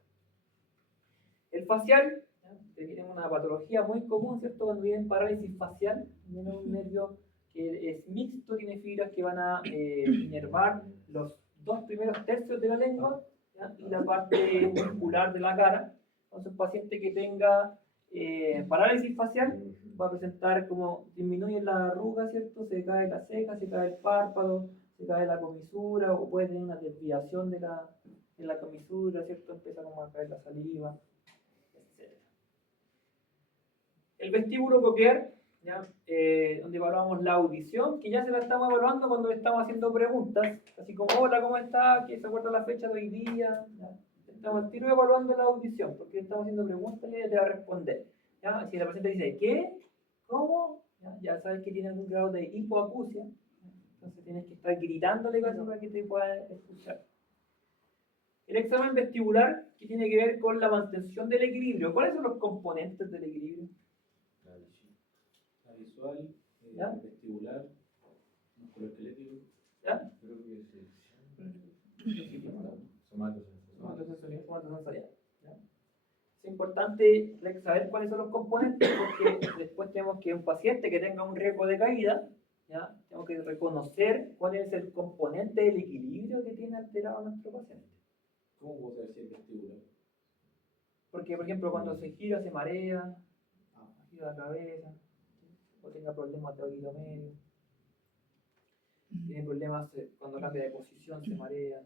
El facial, ¿ya? Tenemos una patología muy común, ¿cierto? Cuando viene parálisis facial, viene un nervio que es mixto, tiene fibras que van a inervar los dos primeros tercios de la lengua, ¿ya? Y la parte muscular de la cara. Entonces, un paciente que tenga parálisis facial va a presentar como disminuye la arruga, ¿cierto? Se cae la ceja, se cae el párpado, se cae la comisura, o puede tener una desviación de la comisura, ¿cierto? Empieza como a caer la saliva, etc. El vestíbulo coclear, ¿ya? Donde evaluamos la audición, que ya se la estamos evaluando cuando le estamos haciendo preguntas, así como, hola, ¿cómo está? ¿Qué se acuerda la fecha de hoy día? ¿Ya? Estamos al tiro evaluando la audición, porque le estamos haciendo preguntas y ella te va a responder. ¿Ya? Si la paciente dice, ¿qué? ¿Cómo? Ya sabes que tiene algún grado de hipoacusia, entonces tienes que estar gritándole casi para que te pueda escuchar. El examen vestibular, que tiene que ver con la mantención del equilibrio. ¿Cuáles son los componentes del equilibrio? La visual, ¿Ya? vestibular, musculoesquelético. ¿Ya? Creo que sí. Somatosensorial. Somatosensorial, ¿ya? Es importante saber cuáles son los componentes porque después tenemos que un paciente que tenga un riesgo de caída, ¿ya? Tenemos que reconocer cuál es el componente del equilibrio que tiene alterado nuestro paciente. ¿Cómo puedo saber si es vestibular? Porque, por ejemplo, cuando se gira, se marea, gira la cabeza, o tenga problemas de oído medio, tiene problemas cuando cambia de posición, se marea.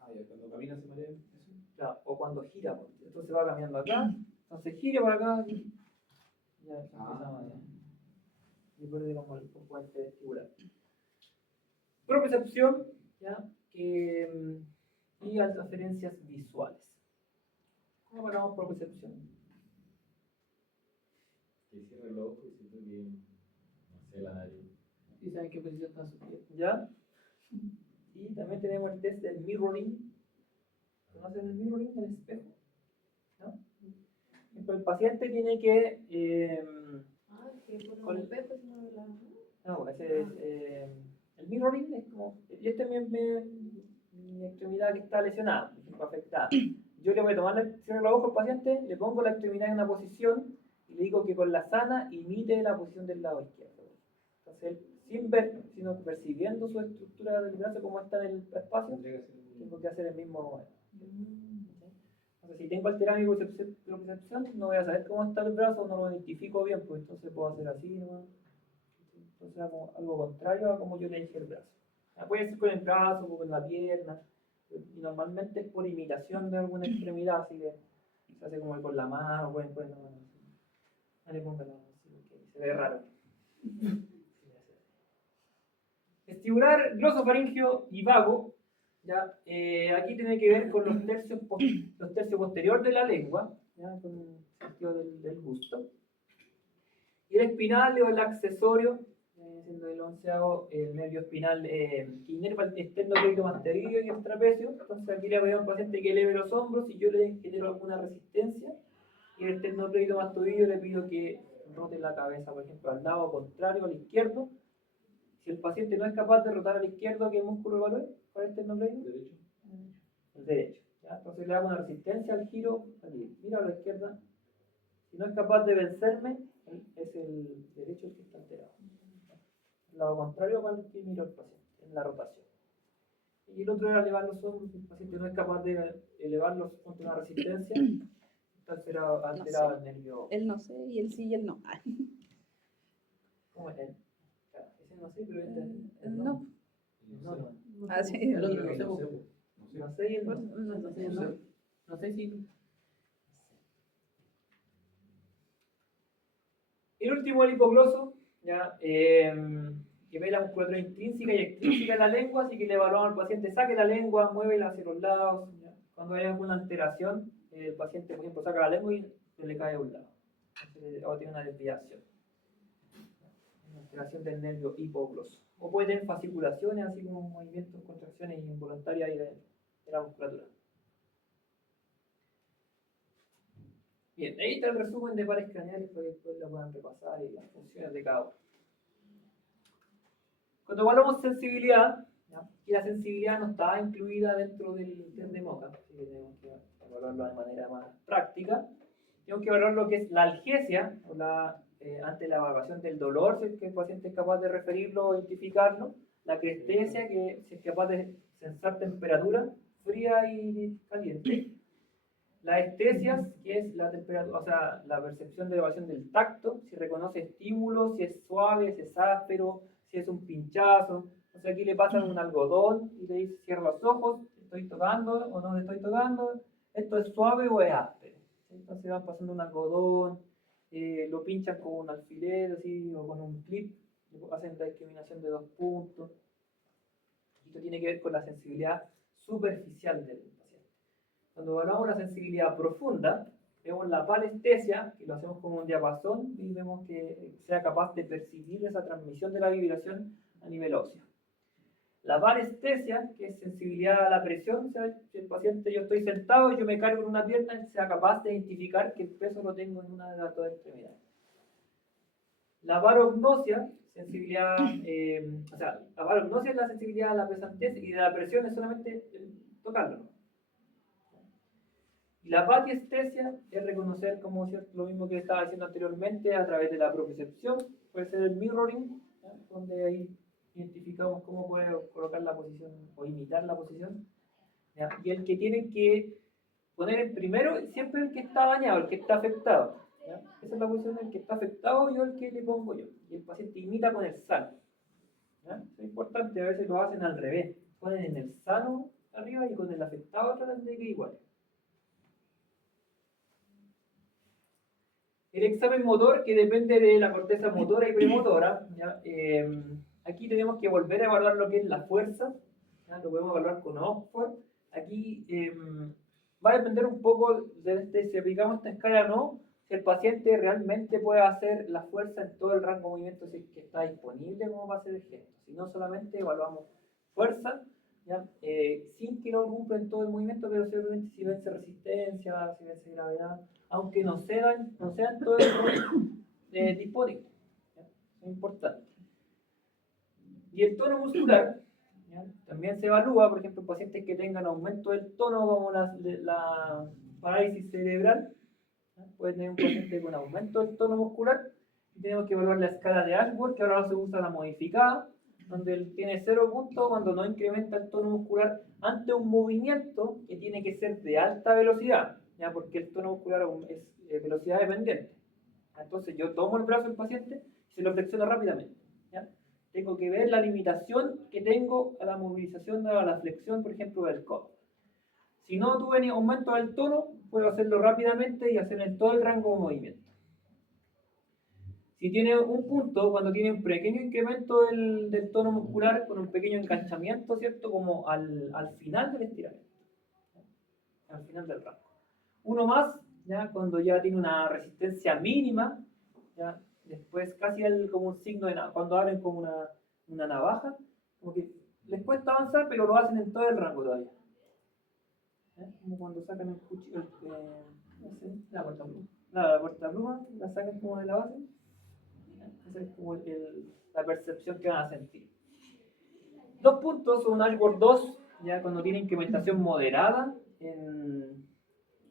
Ya, cuando camina se marea. Eso. Claro, o cuando gira, pues, entonces va caminando acá, entonces gira por acá y ya empieza a marear. Y pierde como el componente vestibular. Propriocepción, ¿ya? Y transferencias visuales. ¿Cómo hablamos propriocepción? Que cierre los ojos y siempre bien, no sé, la nariz. Y saben qué posición está su pie. ¿Ya? Y también tenemos el test del mirroring. ¿Conocen el mirroring, el espejo? ¿No? Entonces, el paciente tiene que... Que por ¿Cuál? un espejo si no ve la... no, ese es, el mirroring es como... Y esta es mi extremidad que está lesionada, por ejemplo, afectada. Yo le voy a tomar cierro los ojos al paciente, le pongo la extremidad en una posición y le digo que con la sana imite la posición del lado izquierdo. Entonces, él, sin ver, sino percibiendo su estructura del brazo como está en el espacio, tengo que hacer el mismo movimiento. Entonces, si tengo alterada mi percepción, no voy a saber cómo está el brazo, no lo identifico bien, pues entonces puedo hacer así nomás. entonces algo contrario a como yo le dije el brazo. Puede ser con el brazo o con la pierna, y normalmente es por imitación de alguna extremidad, así que se hace como con la mano, pueden poner la mano así. No le pongan la mano así, porque se ve raro. Vestibular, glosofaringeo y vago, ¿ya? Aquí tiene que ver con los tercios posteriores de la lengua, ¿ya? Con el sentido del gusto. Y el espinal o el accesorio, siendo el onceavo, el nervio espinal que inerva el esternocleidomastoideo y el trapecio. Entonces aquí le voy a un paciente que eleve los hombros y yo le genero alguna resistencia. Y el esternocleidomastoideo le pido que rote la cabeza, por ejemplo, al lado contrario, al izquierdo. Si el paciente no es capaz de rotar al izquierdo, ¿qué músculo evalúe? ¿Cuál es el esternocleido? Derecho. El derecho. ¿Ya? Entonces le hago una resistencia al giro, aquí, mira a la izquierda. Si no es capaz de vencerme, es el derecho el que está alterado. El lado contrario, ¿cuál es el que miro al paciente? En la rotación. Y el otro era elevar los hombros. Si el paciente no es capaz de elevarlos contra una resistencia, entonces será alterado el nervio. Él no sé, y él sí y él no. ¿Cómo es él? Claro, ese no sé, pero este No. No. Ah, sí. El otro no sé, No po. sé. No sé y él no. No sé, No no. sé. No sé si. El último, el hipogloso, ¿ya? Que ve la musculatura intrínseca y extrínseca de la lengua, así que le evaluamos al paciente, saque la lengua, muévela hacia los lados. ¿Ya? Cuando hay alguna alteración, el paciente, por ejemplo, saca la lengua y se le cae a un lado. Entonces, o tiene una desviación. Una alteración del nervio hipogloso. O puede tener fasciculaciones, así como movimientos, contracciones involuntarias de la musculatura. Bien, ahí está el resumen de pares craneales para que después lo puedan repasar y las funciones de cada uno. Cuando evaluamos sensibilidad, ¿ya? Y la sensibilidad no está incluida dentro del test de Mocha, así que tenemos que evaluarlo de manera más práctica. Tenemos que evaluar lo que es la algesia, o ante la evaluación del dolor, si es que el paciente es capaz de referirlo o identificarlo. La crestesia, que si es capaz de sensar temperatura fría y caliente. La estesias, que es la temperatura, o sea, la percepción de elevación del tacto, si reconoce estímulos, si es suave, si es áspero, si es un pinchazo. O sea, aquí le pasan un algodón y le dice, cierra los ojos, ¿estoy tocando o no le estoy tocando? ¿Esto es suave o es áspero? Entonces van pasando un algodón, lo pinchan con un alfiler así, o con un clip, hacen la discriminación de 2 puntos. Esto tiene que ver con la sensibilidad superficial del paciente. Cuando evaluamos la sensibilidad profunda, vemos la palestesia, que lo hacemos con un diapasón y vemos que sea capaz de percibir esa transmisión de la vibración a nivel óseo. La parestesia, que es sensibilidad a la presión, o sea, si el paciente, yo estoy sentado y yo me cargo en una pierna, él sea capaz de identificar que el peso lo tengo en una de las dos extremidades. La barognosia, sensibilidad, o sea, la barognosia es la sensibilidad a la pesantez y de la presión es solamente tocarlo. Y la patiestesia es reconocer, como lo mismo que estaba diciendo anteriormente, a través de la propiocepción, puede ser el mirroring, ¿ya? Donde ahí identificamos cómo puede colocar la posición o imitar la posición. ¿Ya? Y el que tiene que poner en primero, siempre el que está dañado, el que está afectado. ¿Ya? Esa es la posición del que está afectado, yo el que le pongo yo. Y el paciente imita con el sano. ¿Ya? Es importante, a veces lo hacen al revés. Ponen en el sano arriba y con el afectado tratan de que igual. El examen motor, que depende de la corteza motora y premotora, ¿ya? Aquí tenemos que volver a evaluar lo que es la fuerza, ¿ya? Lo podemos evaluar con Oxford. Aquí va a depender un poco de si aplicamos esta escala o no, si el paciente realmente puede hacer la fuerza en todo el rango de movimiento si es que está disponible, cómo va a ser el gesto. Si no, solamente evaluamos fuerza, ¿ya? Sin que lo cumpla en todo el movimiento, pero simplemente si vence resistencia, si vence gravedad, aunque no sean todos disponibles. Es importante. Y el tono muscular, ¿ya? También se evalúa, por ejemplo, en pacientes que tengan aumento del tono, como la parálisis cerebral, ¿ya? Puede tener un paciente con aumento del tono muscular. Y tenemos que evaluar la escala de Ashworth, que ahora no se usa la modificada, donde él tiene 0 puntos cuando no incrementa el tono muscular ante un movimiento que tiene que ser de alta velocidad, ¿ya? Porque el tono muscular es velocidad dependiente. Entonces yo tomo el brazo del paciente y se lo flexiono rápidamente. ¿ya? Tengo que ver la limitación que tengo a la movilización, a la flexión, por ejemplo, del codo. Si no tuve ni aumento del tono, puedo hacerlo rápidamente y hacer en todo el rango de movimiento. Si tiene un punto, cuando tiene un pequeño incremento del tono muscular con un pequeño enganchamiento, ¿cierto? Como al final del estiramiento, ¿ya? Al final del rango. Uno más, ¿ya? Cuando ya tiene una resistencia mínima, ¿ya? Después casi como un signo de cuando abren como una navaja, como que les cuesta avanzar, pero lo hacen en todo el rango todavía. ¿Ya? Como cuando sacan el cuchillo, no sé, La vuelta pluma. la portapluma, la sacan como de la base. Esa es como la percepción que van a sentir. 2 puntos, un Ashworth 2, ya cuando tiene incrementación moderada,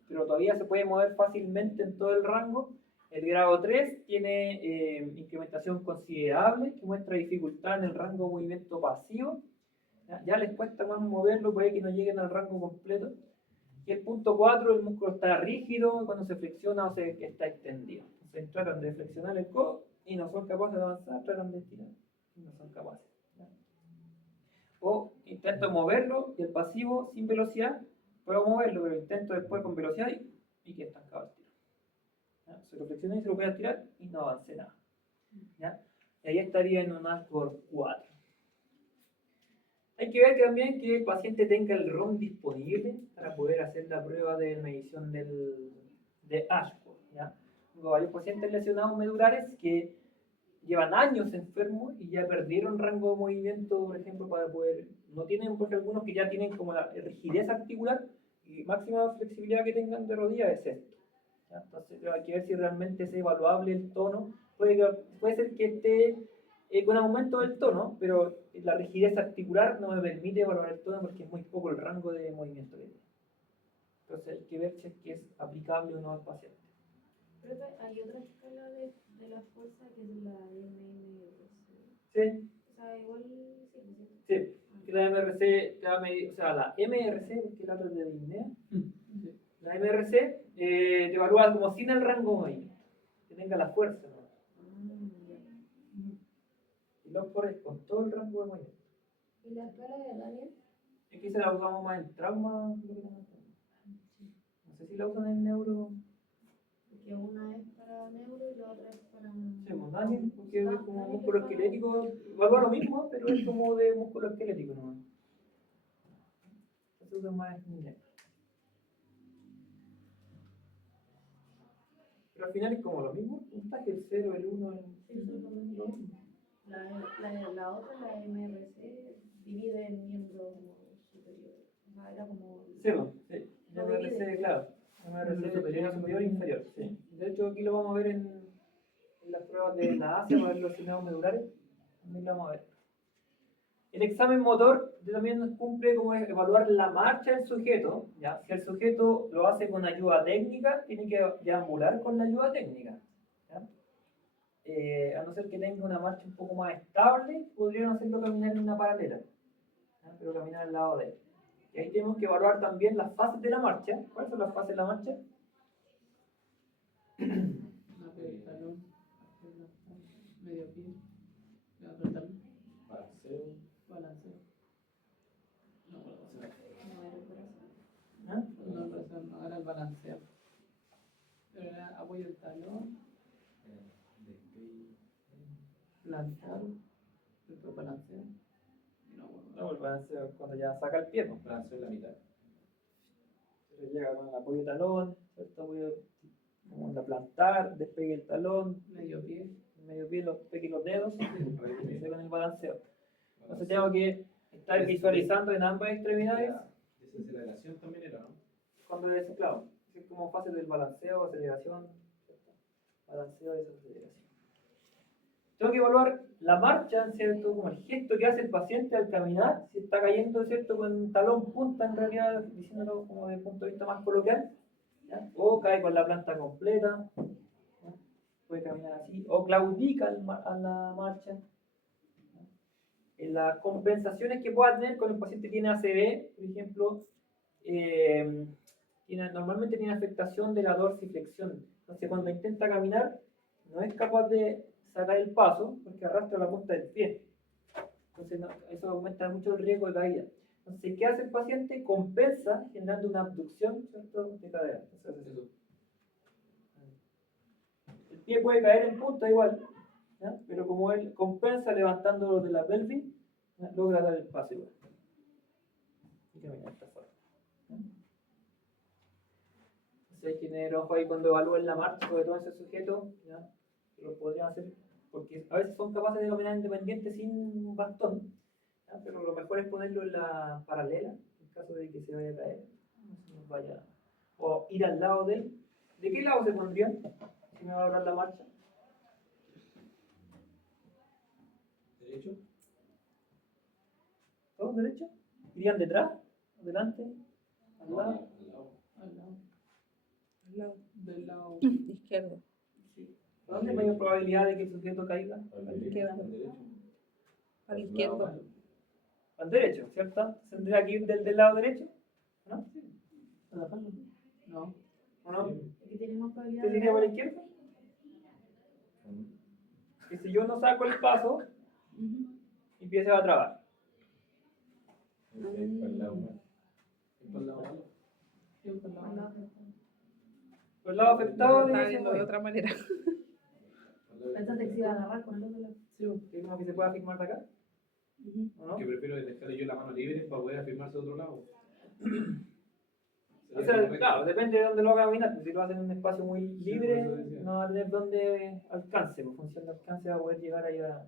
pero todavía se puede mover fácilmente en todo el rango. El grado 3 tiene incrementación considerable, que muestra dificultad en el rango de movimiento pasivo. Ya les cuesta más moverlo, puede que no lleguen al rango completo. Y el punto 4, el músculo está rígido cuando se flexiona o se está extendido. Entonces tratan de flexionar el codo y no son capaces de avanzar, tratan de estirar y no son capaces. ¿Ya? O intento moverlo y el pasivo sin velocidad, puedo moverlo, pero intento después con velocidad y que estancado el tiro. ¿Ya? Se lo flexioné y se lo voy a tirar y no avance nada. ¿Ya? Y ahí estaría en un Ashworth 4. Hay que ver también que el paciente tenga el ROM disponible para poder hacer la prueba de medición de Ashworth. ¿Ya? Tengo varios pacientes lesionados medulares que llevan años enfermos y ya perdieron rango de movimiento, por ejemplo, para poder, no tienen, porque algunos que ya tienen como la rigidez articular y máxima flexibilidad que tengan de rodilla es esto. ¿Ya? Entonces hay que ver si realmente es evaluable el tono. Puede ser que esté con aumento del tono, pero la rigidez articular no me permite evaluar el tono porque es muy poco el rango de movimiento que tiene. Entonces hay que ver si es que es aplicable o no al paciente. Profe, hay otra escala de la fuerza que es la MMRC. Sí, O sea, igual sí. sí. Que la MRC te va a medir, o sea, la MRC, porque la otra es de Dignea, la MRC te evalúa como sin el rango de movimiento, que tenga la fuerza, ¿no? Y los por con todo el rango de movimiento. ¿Y la escala de Daniel? Es que se la usamos más en trauma, creo que no sé si la usan en neuro. Porque una es para neuro y la otra es para... Sí, pues Daniel, porque es como músculo esquelético, evalúa lo mismo, pero es como de músculo esquelético nomás. Se usa más en neuro. Pero al final es como lo mismo, puntaje, el 0, el 1, Sí, son lo mismo. La otra, la MRC, divide en miembros superiores. O sea, era como... Sí, sí. La MRC, claro. MRC superior e inferior, sí. De hecho, aquí lo vamos a ver en las pruebas de la ASIA para ver los signos medulares. También lo vamos a ver. El examen motor también nos cumple como es evaluar la marcha del sujeto. ¿Ya? Si el sujeto lo hace con ayuda técnica, tiene que deambular con la ayuda técnica. ¿Ya? A no ser que tenga una marcha un poco más estable, podrían hacerlo caminar en una paralela. ¿Ya? Pero caminar al lado de él. Y ahí tenemos que evaluar también las fases de la marcha. ¿Cuáles son las fases de la marcha? Talón, medio pie, otro talón, Balanceo. balanceo. No, balanceo. No era operación. ¿Ah? No, balanceo, no, era el balanceo. Pero era apoyo del talón, plantar, después balanceo. Y no, bueno, No, el balanceo es cuando ya saca el pie, ¿no? Balanceo en la mitad. Se llega con el apoyo de talón, ¿cierto? Apoyo como en la plantar, despegue el talón, medio pie. en medio pie despegue los dedos, y se con el balanceo. Entonces Balanceo. tengo que estar visualizando en ambas extremidades Desaceleración también era, ¿no? cuando es claro. Es como fase del balanceo, aceleración, ¿cierto? Balanceo, desaceleración. Tengo que evaluar la marcha, ¿cierto? Como el gesto que hace el paciente al caminar, si está cayendo, ¿cierto? Con talón punta, en realidad, diciéndolo como desde el punto de vista más coloquial, ¿ya? O cae con la planta completa, ¿ya? Puede caminar así, o claudica a la marcha. ¿Ya? En las compensaciones que pueda tener cuando el paciente tiene ACV, por ejemplo, normalmente tiene afectación de la dorsiflexión. Entonces, cuando intenta caminar, no es capaz de sacar el paso porque arrastra la punta del pie. Entonces eso aumenta mucho el riesgo de caída. Entonces, ¿qué hace el paciente? Compensa generando una abducción, ¿cierto?, de cadera. Entonces, Eso. el pie puede caer en punta igual, ¿ya? Pero como él compensa levantándolo de la pelvis, ¿ya?, logra dar el paso igual. Y camina de esta forma. Entonces hay que tener ojo ahí cuando evalúen la marcha, sobre todo ese sujeto, ¿ya?, que lo podrían hacer, porque a veces son capaces de caminar independiente sin bastón, ¿ya? Pero lo mejor es ponerlo en la paralela, en caso de que se vaya a caer, no se nos vaya, o ir al lado de él. ¿De qué lado se pondrían si me va a hablar la marcha? ¿Derecho? ¿Todos derechos? ¿Irían detrás? ¿Adelante? ¿Al No, lado? al lado. Al lado. Al lado Del lado. izquierdo. Sí. ¿Dónde hay mayor probabilidad de que el sujeto caiga? Al Al derecho. izquierdo. Al derecho. Al lado izquierdo. malo. Al derecho, ¿cierto? ¿Tendría que ir del lado derecho? ¿No? No. ¿O no? Sí. Aquí tenemos probabilidad ¿Usted de iría por la izquierda? Que si yo no saco el paso, Ujú. mi pie se va a trabar. Es para el lado malo. Es por el lado malo. Sí, por el lado al malo. lado. Por el lado afectado Estaba de ese viendo de güey. otra manera. Pensaste que se iba a agarrar con el otro lado. Sí, ¿Que es como que se pueda firmar de acá? Ujú. ¿O no? Que prefiero dejarle yo la mano libre para poder afirmarse de otro lado. O sea, claro, depende de dónde lo haga caminar. Pues si lo hacen en un espacio muy libre, por eso decía. no va a tener dónde alcance. Por función de alcance va a poder llegar ahí a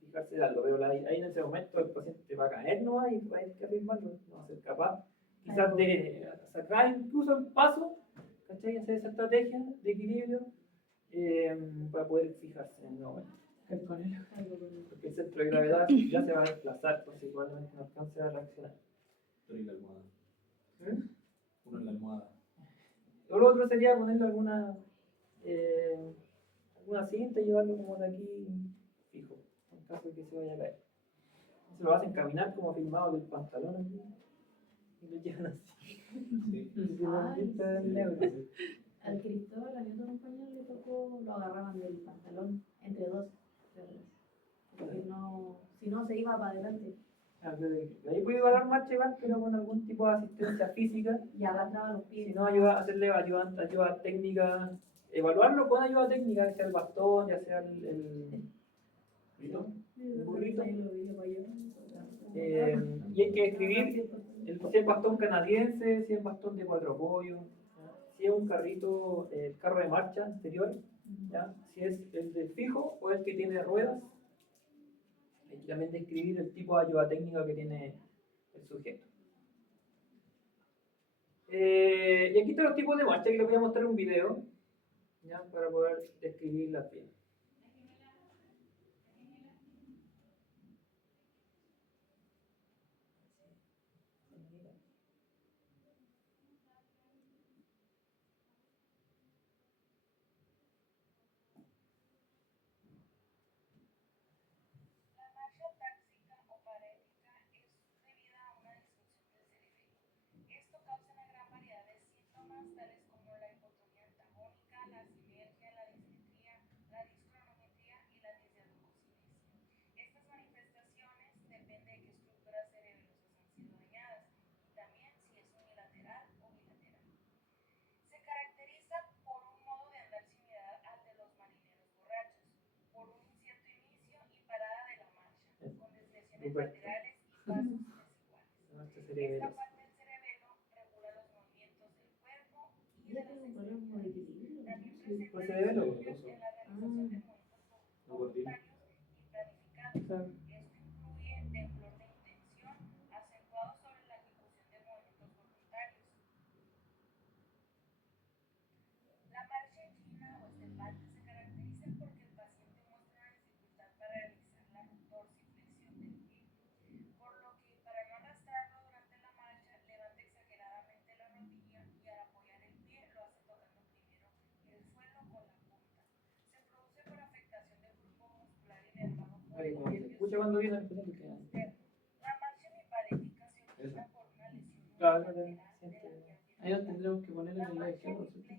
fijarse de algo. Pero ahí en ese momento el paciente va a caer, ¿no? Y va a tener que afirmarlo. No va a ser capaz quizás de sacar incluso el paso, ¿cachai? Hacer esa estrategia de equilibrio para poder fijarse en el momento. Caer con él. Porque el centro de gravedad ya se va a desplazar, entonces igualmente no alcance a reaccionar. Pero y la almohada. ¿Mm? Uno en la almohada. O lo otro sería ponerle alguna cinta y llevarlo como de aquí fijo, en caso de que se vaya a caer. Se lo hacen caminar como firmado del pantalón así, y lo llevan así. Sí. Y se lo Ay, inyectan en el neuro. Al Cristóbal, a mi otro compañero, le tocó, lo agarraban del pantalón entre dos. Porque no, si no se iba para adelante Ahí puede dar marcha igual, pero con algún tipo de asistencia física. y arrastraba los Si pies. no, hacerle ayuda técnica, evaluarlo con ayuda técnica, ya sea el bastón, ya sea el burrito. Y hay que escribir si es bastón canadiense, si es bastón de 4 apoyos, ¿ya? Si es un carrito, el carro de marcha anterior, ¿ya? Si es el de fijo o el que tiene ruedas. Hay que también describir el tipo de ayuda técnica que tiene el sujeto. Y aquí están los tipos de marcha, que les voy a mostrar un video, ¿ya?, para poder describirlas bien. Ruperto. Marcha cerebelo. Ya tengo un problema de equilibrio. Pues cerebelo. No coordina. Oye, como se escucha cuando viene el paciente que... Eso. Claro, eso te siente. Ahí nos tendremos que poner en el lado izquierdo, ¿cierto?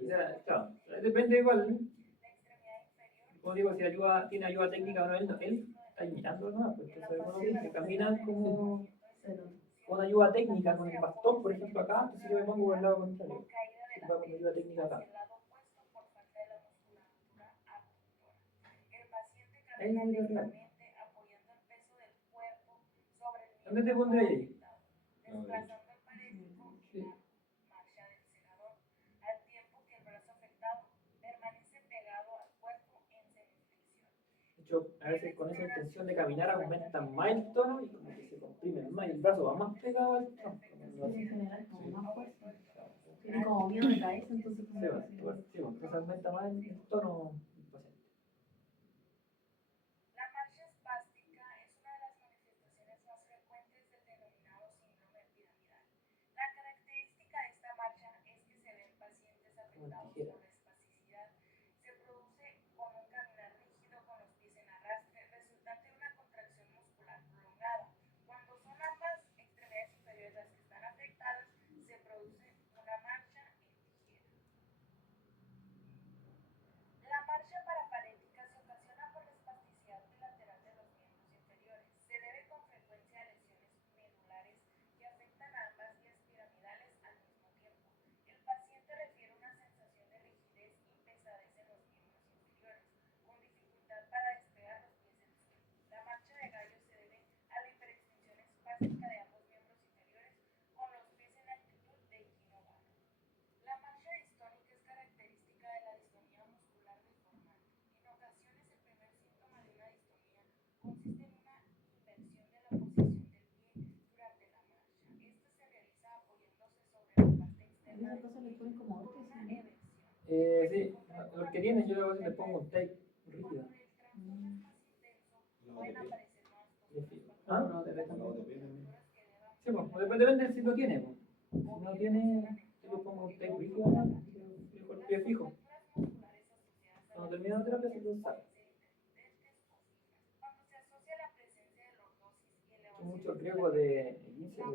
O sea, claro, depende igual, ¿no? como digo, si ayuda, tiene ayuda técnica o no, él está imitando nomás, porque eso es uno que caminan como con ayuda técnica, con el bastón, por ejemplo, acá, entonces yo me pongo por el lado contrario. Va con ayuda técnica acá. Ahí es el real. ¿Dónde te pondré ahí? Sí. De hecho, a veces con esa intención de caminar aumentan más el tono y como que se comprimen más y el brazo va más pegado al tronco. En general, como más fuerza. Tiene como miedo de caerse, entonces como Se que va, se- sí, entonces aumenta más el tono del paciente. La marcha espástica es una de las manifestaciones más frecuentes del denominado síndrome piramidal. La característica de esta marcha es que se ven pacientes afectados por la espasticidad. Se produce con un caminar rígido con los pies en arrastre, resultante de una contracción muscular prolongada. Cuando son ambas extremidades inferiores las que están afectadas, se produce una marcha en tijera. La marcha paraparética se ocasiona por la espasticidad bilateral de los miembros inferiores. Se debe con frecuencia a lesiones medulares que afectan a ambas vías piramidales al mismo tiempo. El paciente refiere una sensación de rigidez y pesadez en los miembros inferiores, con dificultad para despegar los pies del suelo. La marcha de gallo se debe a la hiperextensión espástica de ambos miembros inferiores, con los pies en actitud de equino barro. La marcha distónica es característica de la distonía muscular deformante. En ocasiones, el primer síntoma de una distonía consiste en una inversión de la posición del pie durante la marcha. Esta se realiza apoyándose sobre la parte externa Esas del cosas le pie ponen como con órtesis, una ¿no? eversión. Sí, lo que tiene yo a veces le pongo un tape rígido. Cuando el trastorno es más intenso, pueden aparecer nuevas posturas ¿Ah? No, te ves también. Sí, pues, depende de si lo tiene. Pues. Si no tiene, yo le pongo un tape rígido acá, y con el pie fijo. Cuando termina la terapia se lo saca. Cuando se asocia la presencia de lordosis y Hay elevación mucho riesgo de inversión,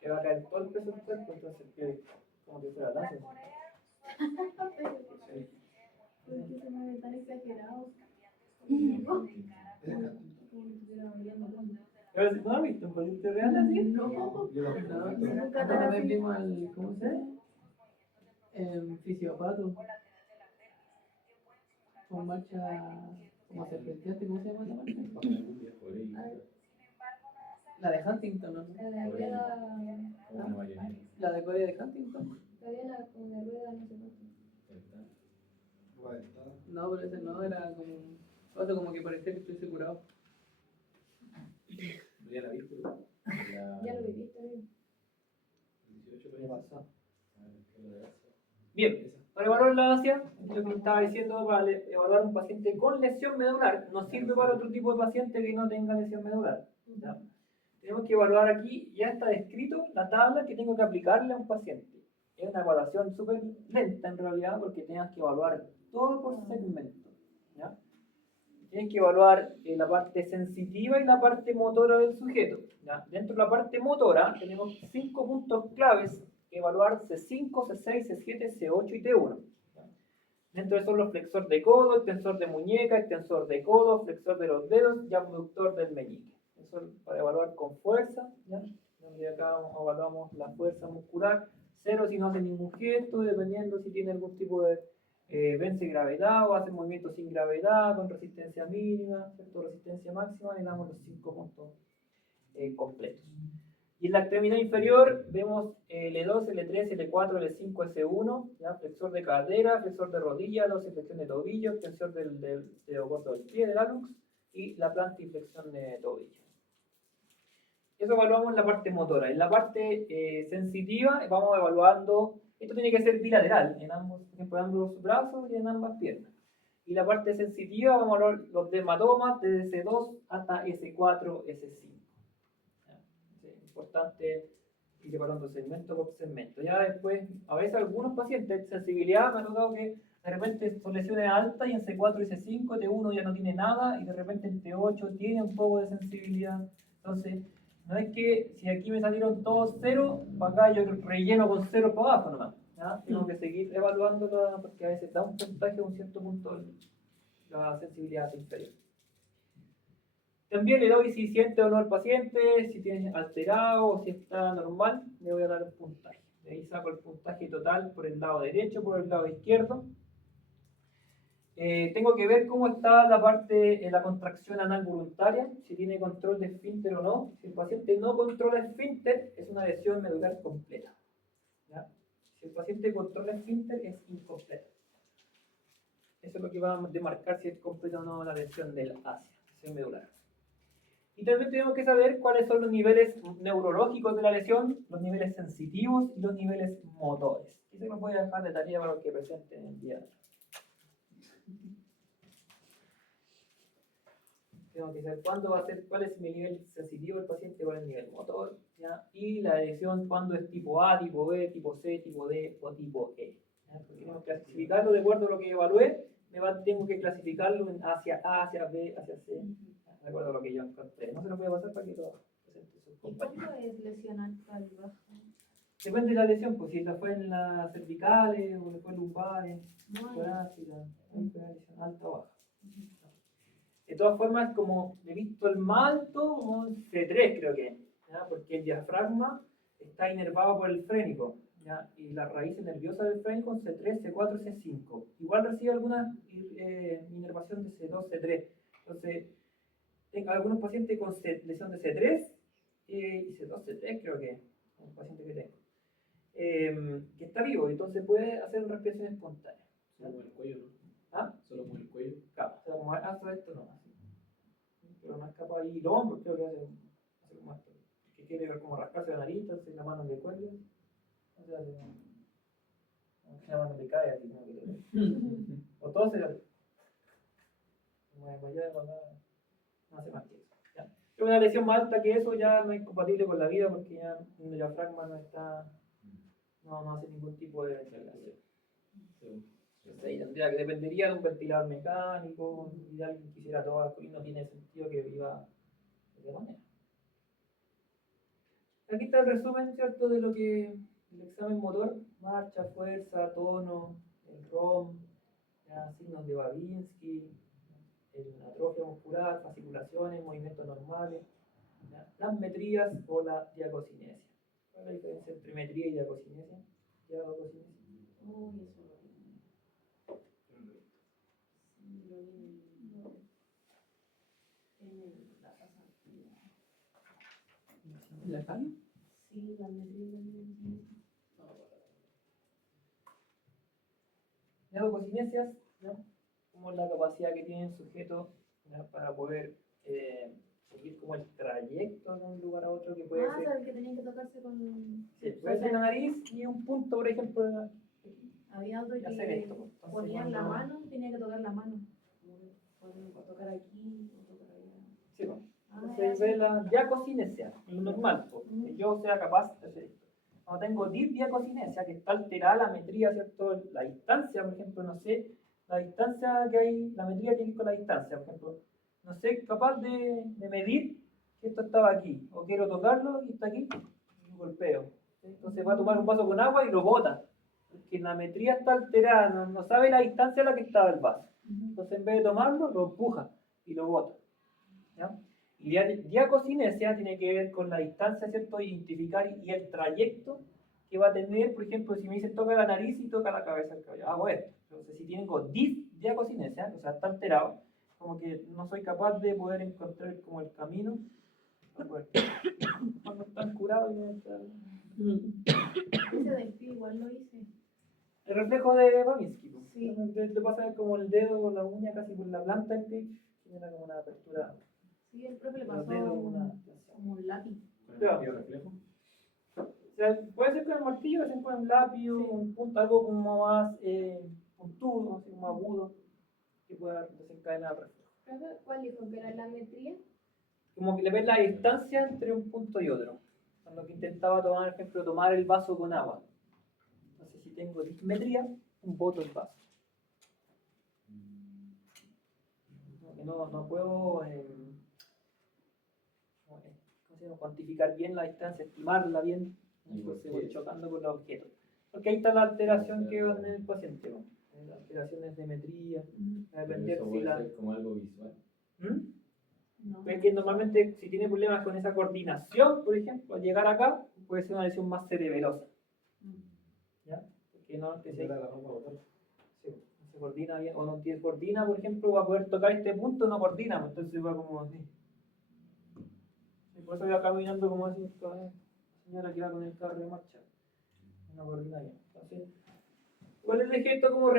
que va a caer todo el peso del cuerpo, entonces el pie como que fuera láser. ¿Por qué se mueve tan exagerado? Como Como si estuviera doliendo tanto. Pero si no has visto un paciente real así, No. No, Nunca una tan vez así. vimos al, ¿cómo se llama? Fisiopato. Con marcha, como serpenteante, ¿cómo se llama la marcha? La de Huntington, ¿no? La de rueda, Una marioneta. La de Corea de Huntington. todavía la con la rueda no sé cuánto. No, pero ese no, era como otro como que parecía que estuviese curado. Ya la viste. La Ya lo viviste, bien. 18 ¿qué pasó? Bien. Bien, para evaluar la ASIA, lo que estaba diciendo, para evaluar un paciente con lesión medular, no sirve para otro tipo de paciente que no tenga lesión medular. ¿Ya? Tenemos que evaluar aquí, ya está descrito la tabla que tengo que aplicarle a un paciente. Es una evaluación súper lenta en realidad porque tengas que evaluar todo por segmento. ¿Ya? Tienes que evaluar la parte sensitiva y la parte motora del sujeto. ¿Ya? Dentro de la parte motora tenemos 5 puntos claves que evaluar: C5, C6, C7, C8 y T1. ¿Ya? Dentro de eso los flexor de codo, extensor de muñeca, extensor de codo, flexor de los dedos y abductor del meñique. Eso es para evaluar con fuerza, ¿ya? Donde acá evaluamos la fuerza muscular, 0 si no hace ningún gesto, dependiendo si tiene algún tipo de vence gravedad o hace movimiento sin gravedad, con resistencia mínima, ¿cierto? Resistencia máxima, le damos los 5 puntos completos. Y en la extremidad inferior vemos L2, L3, L4, L5, S1, ¿ya? Flexor de cadera, flexor de rodilla, dorsiflexión de tobillo, extensión del dedo gordo del pie, del hallux, y la plantiflexión de tobillo. Eso evaluamos en la parte motora. En la parte sensitiva vamos evaluando, esto tiene que ser bilateral, en ambos, por ejemplo, en ambos brazos y en ambas piernas. Y la parte sensitiva vamos a evaluar los dermatomas desde S2 hasta S4, S5. ¿Ya? Es importante ir evaluando segmento por segmento. Ya después, a veces algunos pacientes de sensibilidad me han notado que de repente son lesiones altas y en C4 y C5, T1 ya no tiene nada y de repente en T8 tiene un poco de sensibilidad. Entonces, no es que si aquí me salieron todos 0, para acá yo relleno con 0 para abajo nomás. ¿Ya? Tengo que seguir evaluando porque a veces da un puntaje a un cierto punto la sensibilidad inferior. También le doy si siente o no al paciente, si tiene alterado o si está normal, le voy a dar un puntaje. De ahí saco el puntaje total por el lado derecho, por el lado izquierdo. Tengo que ver cómo está la parte la contracción anal voluntaria, si tiene control de esfínter o no. Si el paciente no controla esfínter, es una lesión medular completa. ¿Ya? Si el paciente controla esfínter, es incompleta. Eso es lo que va a demarcar si es completa o no la lesión del ASIA, lesión medular. Y también tenemos que saber cuáles son los niveles neurológicos de la lesión, los niveles sensitivos y los niveles motores. Eso lo voy a dejar de tarea para los que presenten el día de hoy. Tengo que saber cuándo va a ser, cuál es mi nivel sensitivo del paciente, cuál es el nivel motor, ¿ya? Y la lesión cuándo es tipo A, tipo B, tipo C, tipo D o tipo E. ¿Ya? Porque tengo que clasificarlo de acuerdo a lo que evalué, tengo que clasificarlo hacia A, hacia B, hacia C, de acuerdo a lo que yo encontré. No se lo voy a pasar para que lo presente sus ¿Y compañeros. cuándo es lesión alta y baja? Depende de la lesión, pues si la fue en las cervicales o después lumbares, torácica, hay una lesión alta o baja. De todas formas, como he visto el más alto, un C3 creo que, ¿ya? Porque el diafragma está inervado por el frénico, ¿ya? Y la raíz nerviosa del frénico es C3, C4, C5. Igual recibe alguna inervación de C2, C3. Entonces, tengo algunos pacientes con lesión de C3 y C2, C3 creo que es un paciente que tengo. Que está vivo, entonces puede hacer una respiración espontánea. Solo mueve el cuello, ¿no? ¿Ah? Solo mueve el cuello. Claro, o sea, como hace esto no, así. Pero no es capaz, y los hombros creo que hace como esto, que quiere como rascarse la nariz, entonces la mano le cuelga, o sea, como que la mano le cae así, como que o todo se mueve para allá, para acá, no hace más que eso. ¿Ya? Pero una lesión más alta que eso ya no es compatible con la vida porque ya el diafragma no está, no hace ningún tipo de relación. Entonces, tendría que dependería de un ventilador mecánico, y alguien que quisiera todo esto, y no tiene sentido que viva de esa manera. Aquí está el resumen, ¿cierto?, de lo que el examen motor: marcha, fuerza, tono, el ROM, ya, signos de Babinski, atrofia muscular, fasciculaciones, movimientos normales, ya, las metrías o la diacocinesia. ¿Cuál es la diferencia entre metría y diacocinesia? Diacocinesia. Uy, eso lo vi. Sí, lo vi en la pasantía. ¿La calle? Sí, la metría. Diacocinesias, ¿no? Como la capacidad que tiene el sujeto, ¿no?, para poder seguir como el trayecto de un lugar a otro, que puede ser, ¿Sabes que tenían que tocarse con...? sí, puede ser la nariz y un punto, por ejemplo, Había otro y hacer que esto. Entonces, ponían la cuando- mano, tenía que tocar la mano. Pueden tocar aquí o tocar allá. Sí, ¿no? Ah, Entonces ya, ve sí. la diacocinesia, lo normal, pues, que yo sea capaz de hacer esto. Cuando tengo disdiacocinesia, que está alterada la metría, ¿cierto? La distancia, por ejemplo, no sé, la distancia que hay, la metría tiene que ir con la distancia, por ejemplo, no sé, capaz de medir que esto estaba aquí, o quiero tocarlo y está aquí, y golpeo. ¿Sí? Entonces va a tomar un vaso con agua y lo bota, porque la metría está alterada, no sabe la distancia a la que estaba el vaso. Entonces en vez de tomarlo, lo empuja y lo bota. ¿Ya? Y diacocinesia tiene que ver con la distancia, ¿cierto? Identificar y el trayecto que va a tener, por ejemplo, si me dicen toca la nariz y toca la cabeza del caballo, hago esto. Entonces, si tengo disdiacocinesia, o sea, está alterado, como que no soy capaz de poder encontrar como el camino, cuando están curados y Ese del pie igual lo hice. el reflejo de Babinski, pues. Sí. Te pasa como el dedo o la uña casi por la planta del pie, genera como una apertura. Sí, el profe le Los pasó dedos, una- como un lápiz. Con el Claro. martillo reflejo. O sea, puede ser con el martillo, puede ser con un lápiz, un punto, algo como más puntudo, así como agudo, que pueda desencadenar el reflejo. Profe, ¿cuál dijo que era la metría? Como que le ves la distancia entre un punto y otro. Cuando que intentaba tomar, por ejemplo, tomar el vaso con agua. Entonces, si tengo dismetría, boto el vaso. No puedo ¿cómo se llama? Cuantificar bien la distancia, estimarla bien, entonces voy chocando con los objetos. Porque ahí está la alteración que va a tener el paciente, ¿no? alteraciones de metría, va a Pero depender eso si puede la... ser como algo visual. ¿Mm? No. Pues que normalmente si tiene problemas con esa coordinación, por ejemplo, al llegar acá, puede ser una lesión más cerebelosa. ¿Ya? Porque no, que se coordina bien, o no tiene coordina, por ejemplo, va a poder tocar este punto, no coordina, pues entonces va como así. Y por eso va caminando como así, la señora que va con el carro de marcha. No coordina bien. Entonces, ¿cuál es el ejemplo como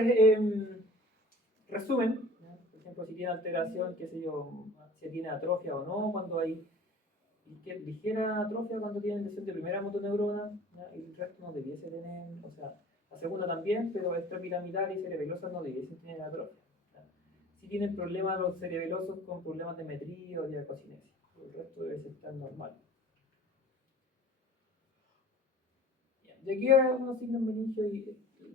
resumen? ¿Ya? Por ejemplo, si tiene alteración, qué sé yo, si tiene atrofia o no, cuando hay ligera atrofia, cuando tiene lesión de primera motoneurona, ¿ya? Y el resto no debiese tener, o sea, la segunda también, pero extrapiramidal y cerebelosa no debiesen tener atrofia. ¿Ya? Si tienen problemas los cerebelosos con problemas de metría o de acocinesia, el resto debe estar normal. Y aquí hay algunos signos meningios y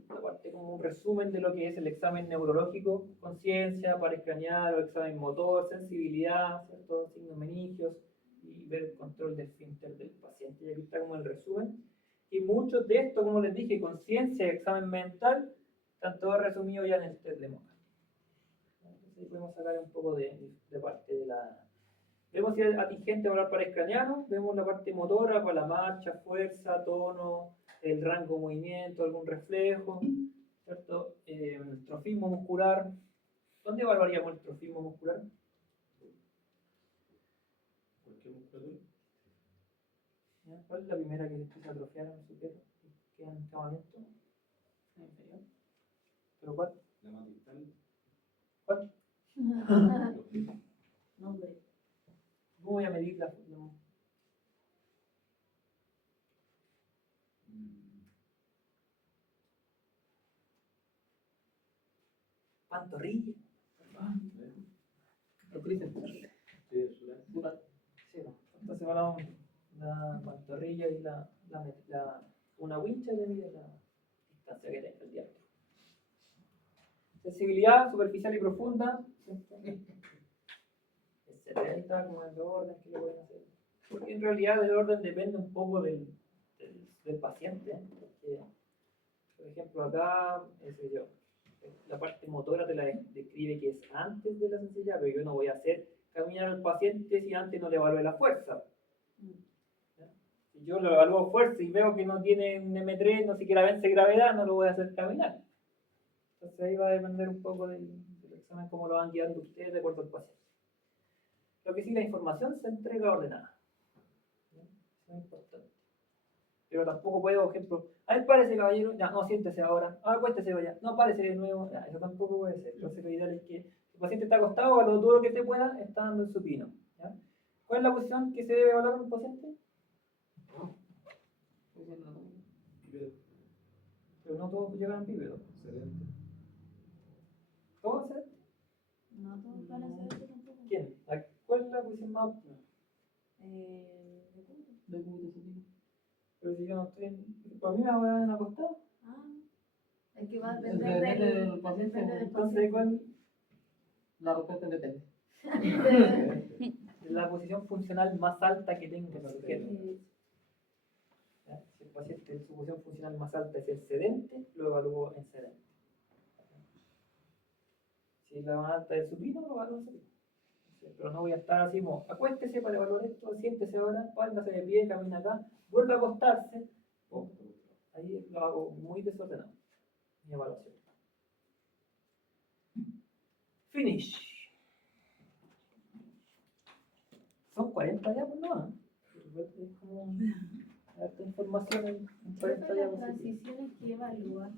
aparte como un resumen de lo que es el examen neurológico, conciencia, pares craneal, examen motor, sensibilidad, ¿cierto? Signos meningios y ver el control del esfínter del paciente. Y aquí está como el resumen. Y muchos de esto, como les dije, conciencia y examen mental, están todos resumidos ya en el test de Moca. Entonces ahí podemos sacar un poco de parte de la... Vemos si es atingente para el pares craneano, vemos la parte motora para la marcha, fuerza, tono, el rango de movimiento, algún reflejo, ¿cierto? Trofismo muscular. ¿Dónde evaluaríamos el trofismo muscular? Cualquier musculatura. ¿Ya? ¿Cuál es la primera que se empieza a atrofiar en su perro? ¿Queda en encamamiento? ¿La inferior? ¿Pero cuál? La más distal. ¿Cuál? Nombre. ¿Cómo voy a medir la... pantorrilla? Los tríceps. Sí, es una. Sí, no. Entonces separamos la pantorrilla y una wincha de mide la distancia que tenga el diámetro. Sensibilidad superficial y profunda. El 70, como el de orden que le pueden hacer. Porque en realidad el orden depende un poco del paciente. Porque, por ejemplo, acá, la parte motora te la describe que es antes de la sensibilidad, pero yo no voy a hacer caminar al paciente si antes no le evalúe la fuerza. ¿Ya? Si yo lo evalúo fuerza y veo que no tiene un M3, no siquiera vence gravedad, no lo voy a hacer caminar. Entonces ahí va a depender un poco del examen, cómo lo van guiando ustedes de acuerdo al paciente. Lo que sí, la información se entrega ordenada. ¿Ya? Eso es importante. Pero tampoco puedo, por ejemplo, a ver, párese caballero, ya, no, siéntese ahora, acuéstese vaya, no, párese de nuevo, ya, eso tampoco puede ser. Entonces lo ideal es que el paciente está acostado, a lo duro que se pueda, está dando el supino. ¿Ya? ¿Cuál es la posición que se debe evaluar en un paciente? Pero no todos llegan en bípedo. ¿Todos sedente? No todos van a hacer eso tampoco. ¿Quién? ¿Cuál es la posición más óptima? De punto. De cúbito, sí. Pero si yo no estoy en... ¿Para mí me van a acostado? Ah, es que va a Depende depender del paciente. depende del Entonces, paciente. ¿cuál La respuesta depende. es la posición funcional más alta que tenga el sujeto? Sí. ¿Ya? Si el paciente, su posición funcional más alta es el sedente, lo evalúo en sedente. Si la más alta es el supino, lo evalúo en supino. Pero no voy a estar así como, acuéstese para evaluar esto, siéntese ahora, póngase de pie, camina acá, vuelve a acostarse. Ahí lo hago muy desordenado, mi evaluación. Finish. Son 40 ya, pues no. Es como harta información en 40 Las diapositivas. transiciones que evalúa.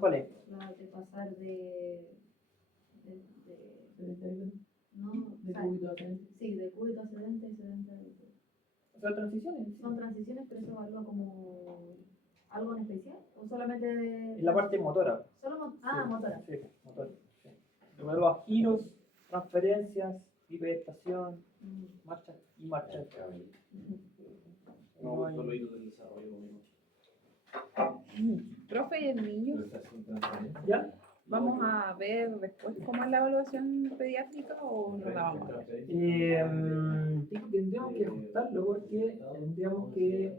¿Cuál es? La de pasar de no, De cúbito a sedente. sí, de cúbito a sedente y sedente a cúbito. O sea, transiciones. Son transiciones, pero eso evalúa como algo en especial o solamente de... En la parte motora. Solo Sí, motora. Sí, motora. Sí. Evalúa giros, transferencias, hiperestación, marcha y marcha. No, solo ido del desarrollo. Profe, ¿y el niño? ¿Ya? ¿Vamos a ver después cómo es la evaluación pediátrica o no la vamos a ver? Tendríamos que ajustarlo porque tendríamos que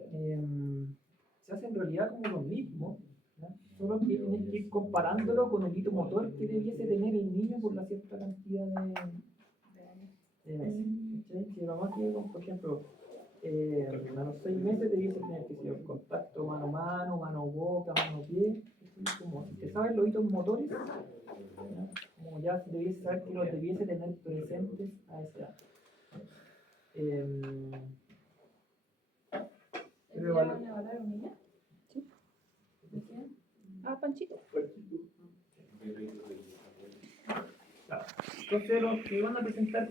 se hace en realidad como lo mismo, ¿no? solo que tienes que ir comparándolo con el hito motor que debiese tener el niño por la cierta cantidad de meses. ¿Cachai? Que vamos a que, por ejemplo, a los 6 meses debiese tener que ser contacto mano a mano, mano boca, mano pie, ¿cachai? Como si te sabes los hitos motores, ¿ya? Como ya debiese saber que los debiese tener presentes a esa edad. ¿El día van a evaluar a un niño? Sí. ¿De quién? Ah, Panchito. Claro. Entonces, los que van a presentar